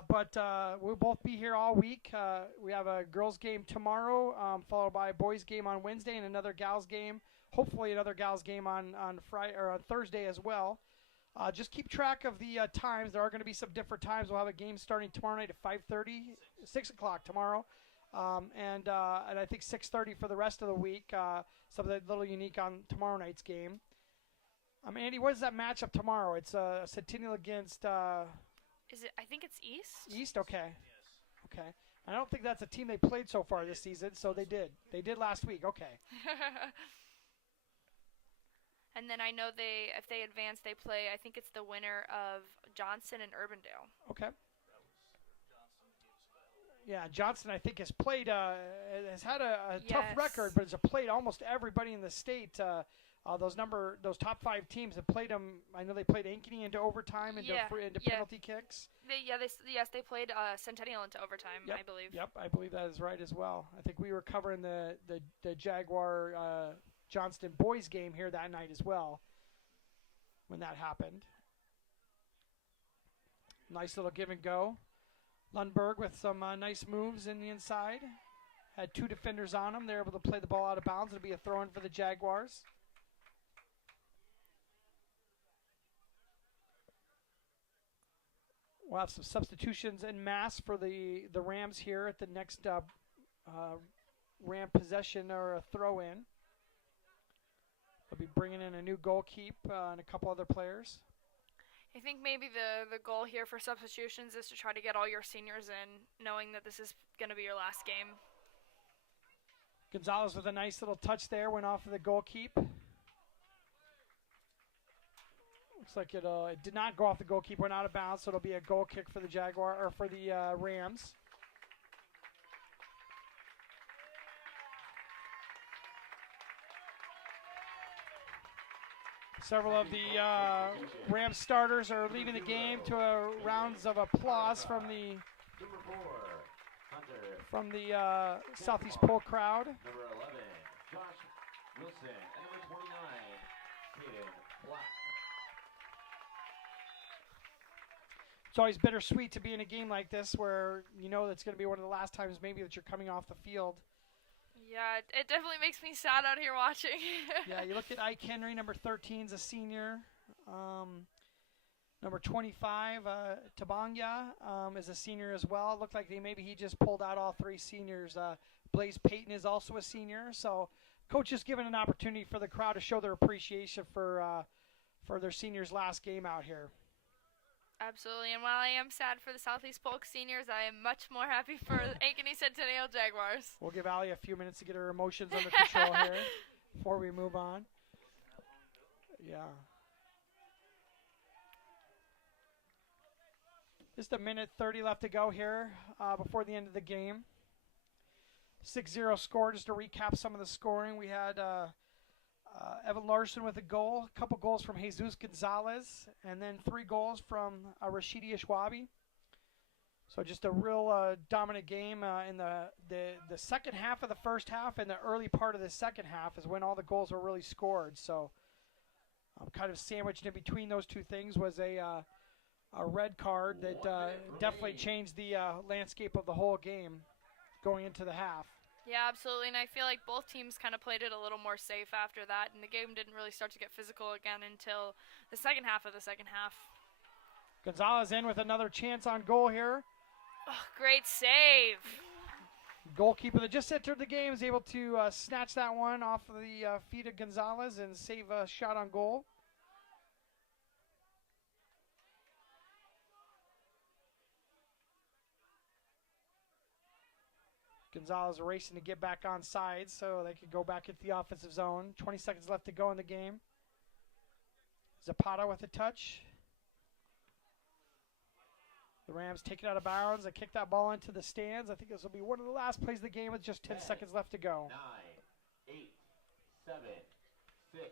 But we'll both be here all week. We have a girls' game tomorrow, followed by a boys' game on Wednesday and another gals' game. Hopefully another gals' game on Friday or on Thursday as well. Just keep track of the times. There are going to be some different times. We'll have a game starting tomorrow night at 5:30, 6 o'clock tomorrow. And I think 6:30 for the rest of the week. Something a little unique on tomorrow night's game. Andy, what is that matchup tomorrow? It's Centennial against. Is it? I think it's East. East, okay. Yes. Okay. I don't think that's a team they played so far this season. So they did. They did last week. Okay. And then I know if they advance, they play. I think it's the winner of Johnson and Urbandale. Okay. Yeah, Johnson, I think, has played, has had a tough record, but has played almost everybody in the state. Those top 5 teams have played them. I know they played Ankeny into overtime, into penalty kicks. They played Centennial into overtime, yep, I believe. Yep, I believe that is right as well. I think we were covering the Jaguar Johnston boys game here that night as well when that happened. Nice little give and go. Lundberg with some nice moves in the inside. Had 2 defenders on him. They're able to play the ball out of bounds. It'll be a throw-in for the Jaguars. We'll have some substitutions en masse for the Rams here at the next Ram possession or a throw-in. They'll be bringing in a new goalkeeper and a couple other players. I think maybe the goal here for substitutions is to try to get all your seniors in, knowing that this is going to be your last game. Gonzalez with a nice little touch there, went off of the goalkeeper. Looks like it did not go off the goalkeeper, went out of bounds, so it'll be a goal kick for the Jaguar or for the Rams. Several of the Rams starters are leaving the game to rounds of applause from the Southeast Polk crowd. Number 11, Josh Wilson, and number 29, Hayden Black. It's always bittersweet to be in a game like this where you know that's going to be one of the last times maybe that you're coming off the field. Yeah, it definitely makes me sad out here watching. Yeah, you look at Ike Henry, number 13 is a senior. Number 25, Tabanga, is a senior as well. It looked like he just pulled out all 3 seniors. Blaze Payton is also a senior. So coach is given an opportunity for the crowd to show their appreciation for their seniors' last game out here. Absolutely, and while I am sad for the Southeast Polk seniors, I am much more happy for Ankeny Centennial Jaguars. We'll give Allie a few minutes to get her emotions under control here before we move on. Yeah. Just a minute 30 left to go here before the end of the game. 6-0 score, just to recap some of the scoring. We had Evan Larson with a goal, a couple goals from Jesus Gonzalez, and then 3 goals from Rashidi Ashwabi. So just a real dominant game in the second half of the first half and the early part of the second half is when all the goals were really scored. So kind of sandwiched in between those two things was a red card that definitely changed the landscape of the whole game going into the half. Yeah, absolutely, and I feel like both teams kind of played it a little more safe after that, and the game didn't really start to get physical again until the second half of the second half. Gonzalez in with another chance on goal here. Oh, great save. Goalkeeper that just entered the game is able to snatch that one off of the feet of Gonzalez and save a shot on goal. Gonzalez racing to get back on side so they could go back into the offensive zone. 20 seconds left to go in the game. Zapata with a touch. The Rams take it out of bounds. They kick that ball into the stands. I think this will be one of the last plays of the game with just 10 seconds left to go. 9, 8, 7, 6,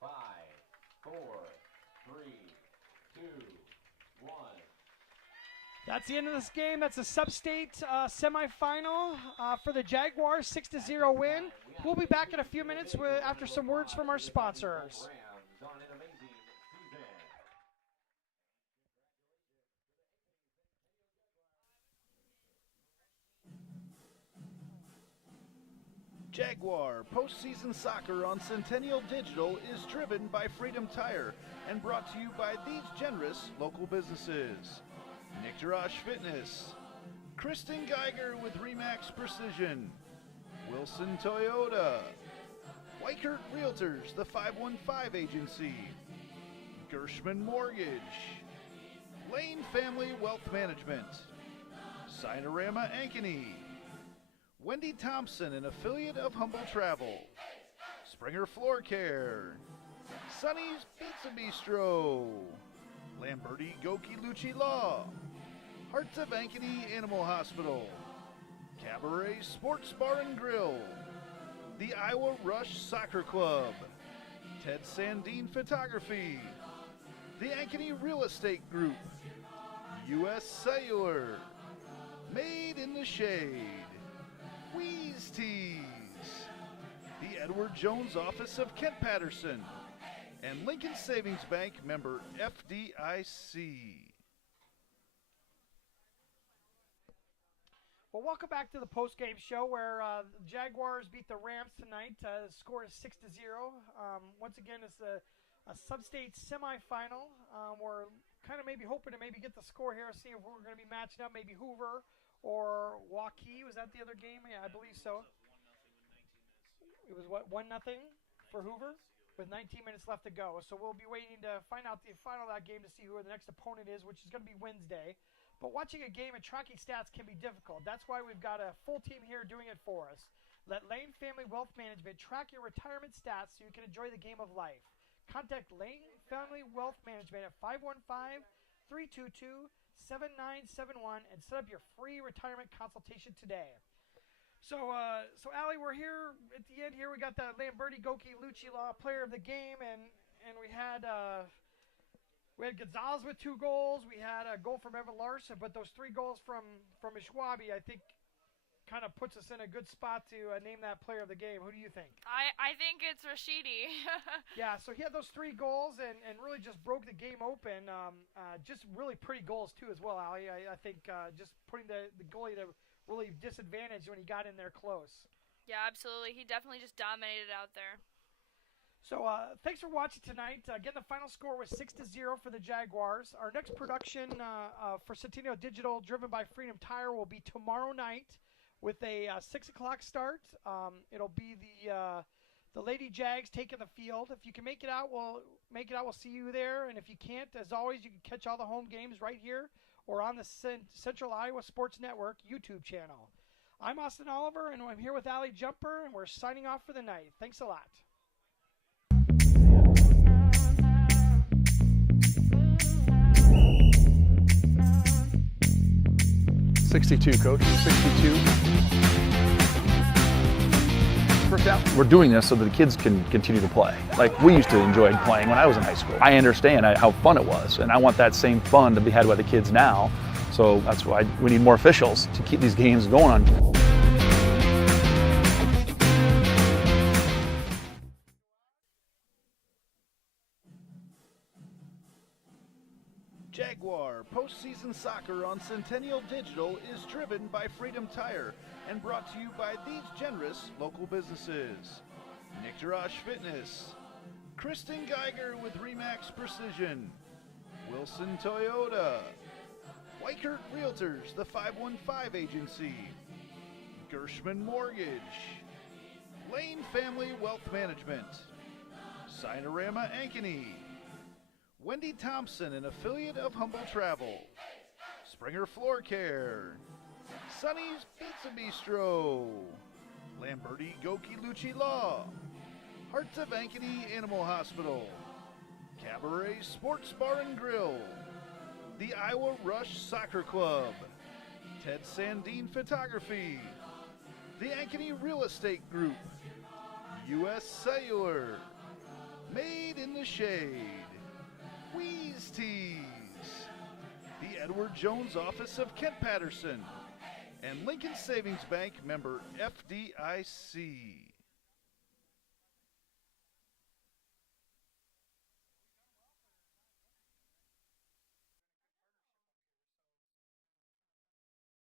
5, 4, 3, 2, 1. That's the end of this game. That's a sub-state semifinal for the Jaguars, 6-0 win. We'll be back in a few minutes after some words from our sponsors. Jaguar postseason soccer on Centennial Digital is driven by Freedom Tire and brought to you by these generous local businesses. Nick Fitness, Kristen Geiger with Remax Precision, Wilson Toyota, Weichert Realtors, the 515 Agency, Gershman Mortgage, Lane Family Wealth Management, Sinorama Ankeny, Wendy Thompson, an affiliate of Humble Travel, Springer Floor Care, Sonny's Pizza Bistro, Lamberti Goki Lucci Law, Hearts of Ankeny Animal Hospital, Cabaret Sports Bar and Grill, the Iowa Rush Soccer Club, Ted Sandine Photography, the Ankeny Real Estate Group, U.S. Cellular, Made in the Shade, Wheeze Tees, the Edward Jones Office of Kent Patterson, and Lincoln Savings Bank, member FDIC. Well, welcome back to the post-game show where the Jaguars beat the Rams tonight. The score is 6-0. Once again, it's a sub-state semifinal. We're kind of maybe hoping to maybe get the score here, see if we're going to be matching up maybe Hoover or Waukee. Was that the other game? Yeah, I believe so. It was what, 1-0 for Hoover with 19 minutes left to go. So we'll be waiting to find out the final of that game to see who the next opponent is, which is going to be Wednesday. But watching a game and tracking stats can be difficult. That's why we've got a full team here doing it for us. Let Lane Family Wealth Management track your retirement stats so you can enjoy the game of life. Contact Lane Family Wealth Management at 515-322-7971 and set up your free retirement consultation today. So Allie, we're here at the end here. We got the Lamberti Goki Lucci Law player of the game, and we had Gonzalez with 2 goals. We had a goal from Evan Larson, but those 3 goals from Ashwabi, I think, kind of puts us in a good spot to name that player of the game. Who do you think? I think it's Rashidi. Yeah, so he had those 3 goals and really just broke the game open. Just really pretty goals, too, as well, Ali. I think just putting the goalie to really disadvantage when he got in there close. Yeah, absolutely. He definitely just dominated out there. So thanks for watching tonight. Again, the final score was 6-0 for the Jaguars. Our next production for Centennial Digital, driven by Freedom Tire, will be tomorrow night with a 6 o'clock start. It'll be the Lady Jags taking the field. If you can make it out, we'll see you there. And if you can't, as always, you can catch all the home games right here or on the Central Iowa Sports Network YouTube channel. I'm Austin Oliver, and I'm here with Allie Jumper, and we're signing off for the night. Thanks a lot. 62, Coach. 62. First first out, we're doing this so that the kids can continue to play. Like we used to enjoy playing when I was in high school. I understand how fun it was, and I want that same fun to be had by the kids now. So that's why we need more officials to keep these games going on. Jaguar postseason soccer on Centennial Digital is driven by Freedom Tire and brought to you by these generous local businesses: Nick Jarash Fitness, Kristen Geiger with Remax Precision, Wilson Toyota, Weichert Realtors, the 515 Agency, Gershman Mortgage, Lane Family Wealth Management, Sinorama Ankeny, Wendy Thompson, an affiliate of Humble Travel, Springer Floor Care, Sonny's Pizza Bistro, Lamberti Goki Lucci Law, Hearts of Ankeny Animal Hospital, Cabaret Sports Bar and Grill, the Iowa Rush Soccer Club, Ted Sandine Photography, the Ankeny Real Estate Group, U.S. Cellular, Made in the Shade, Wheeze Tees, the Edward Jones Office of Kent Patterson, and Lincoln Savings Bank member FDIC.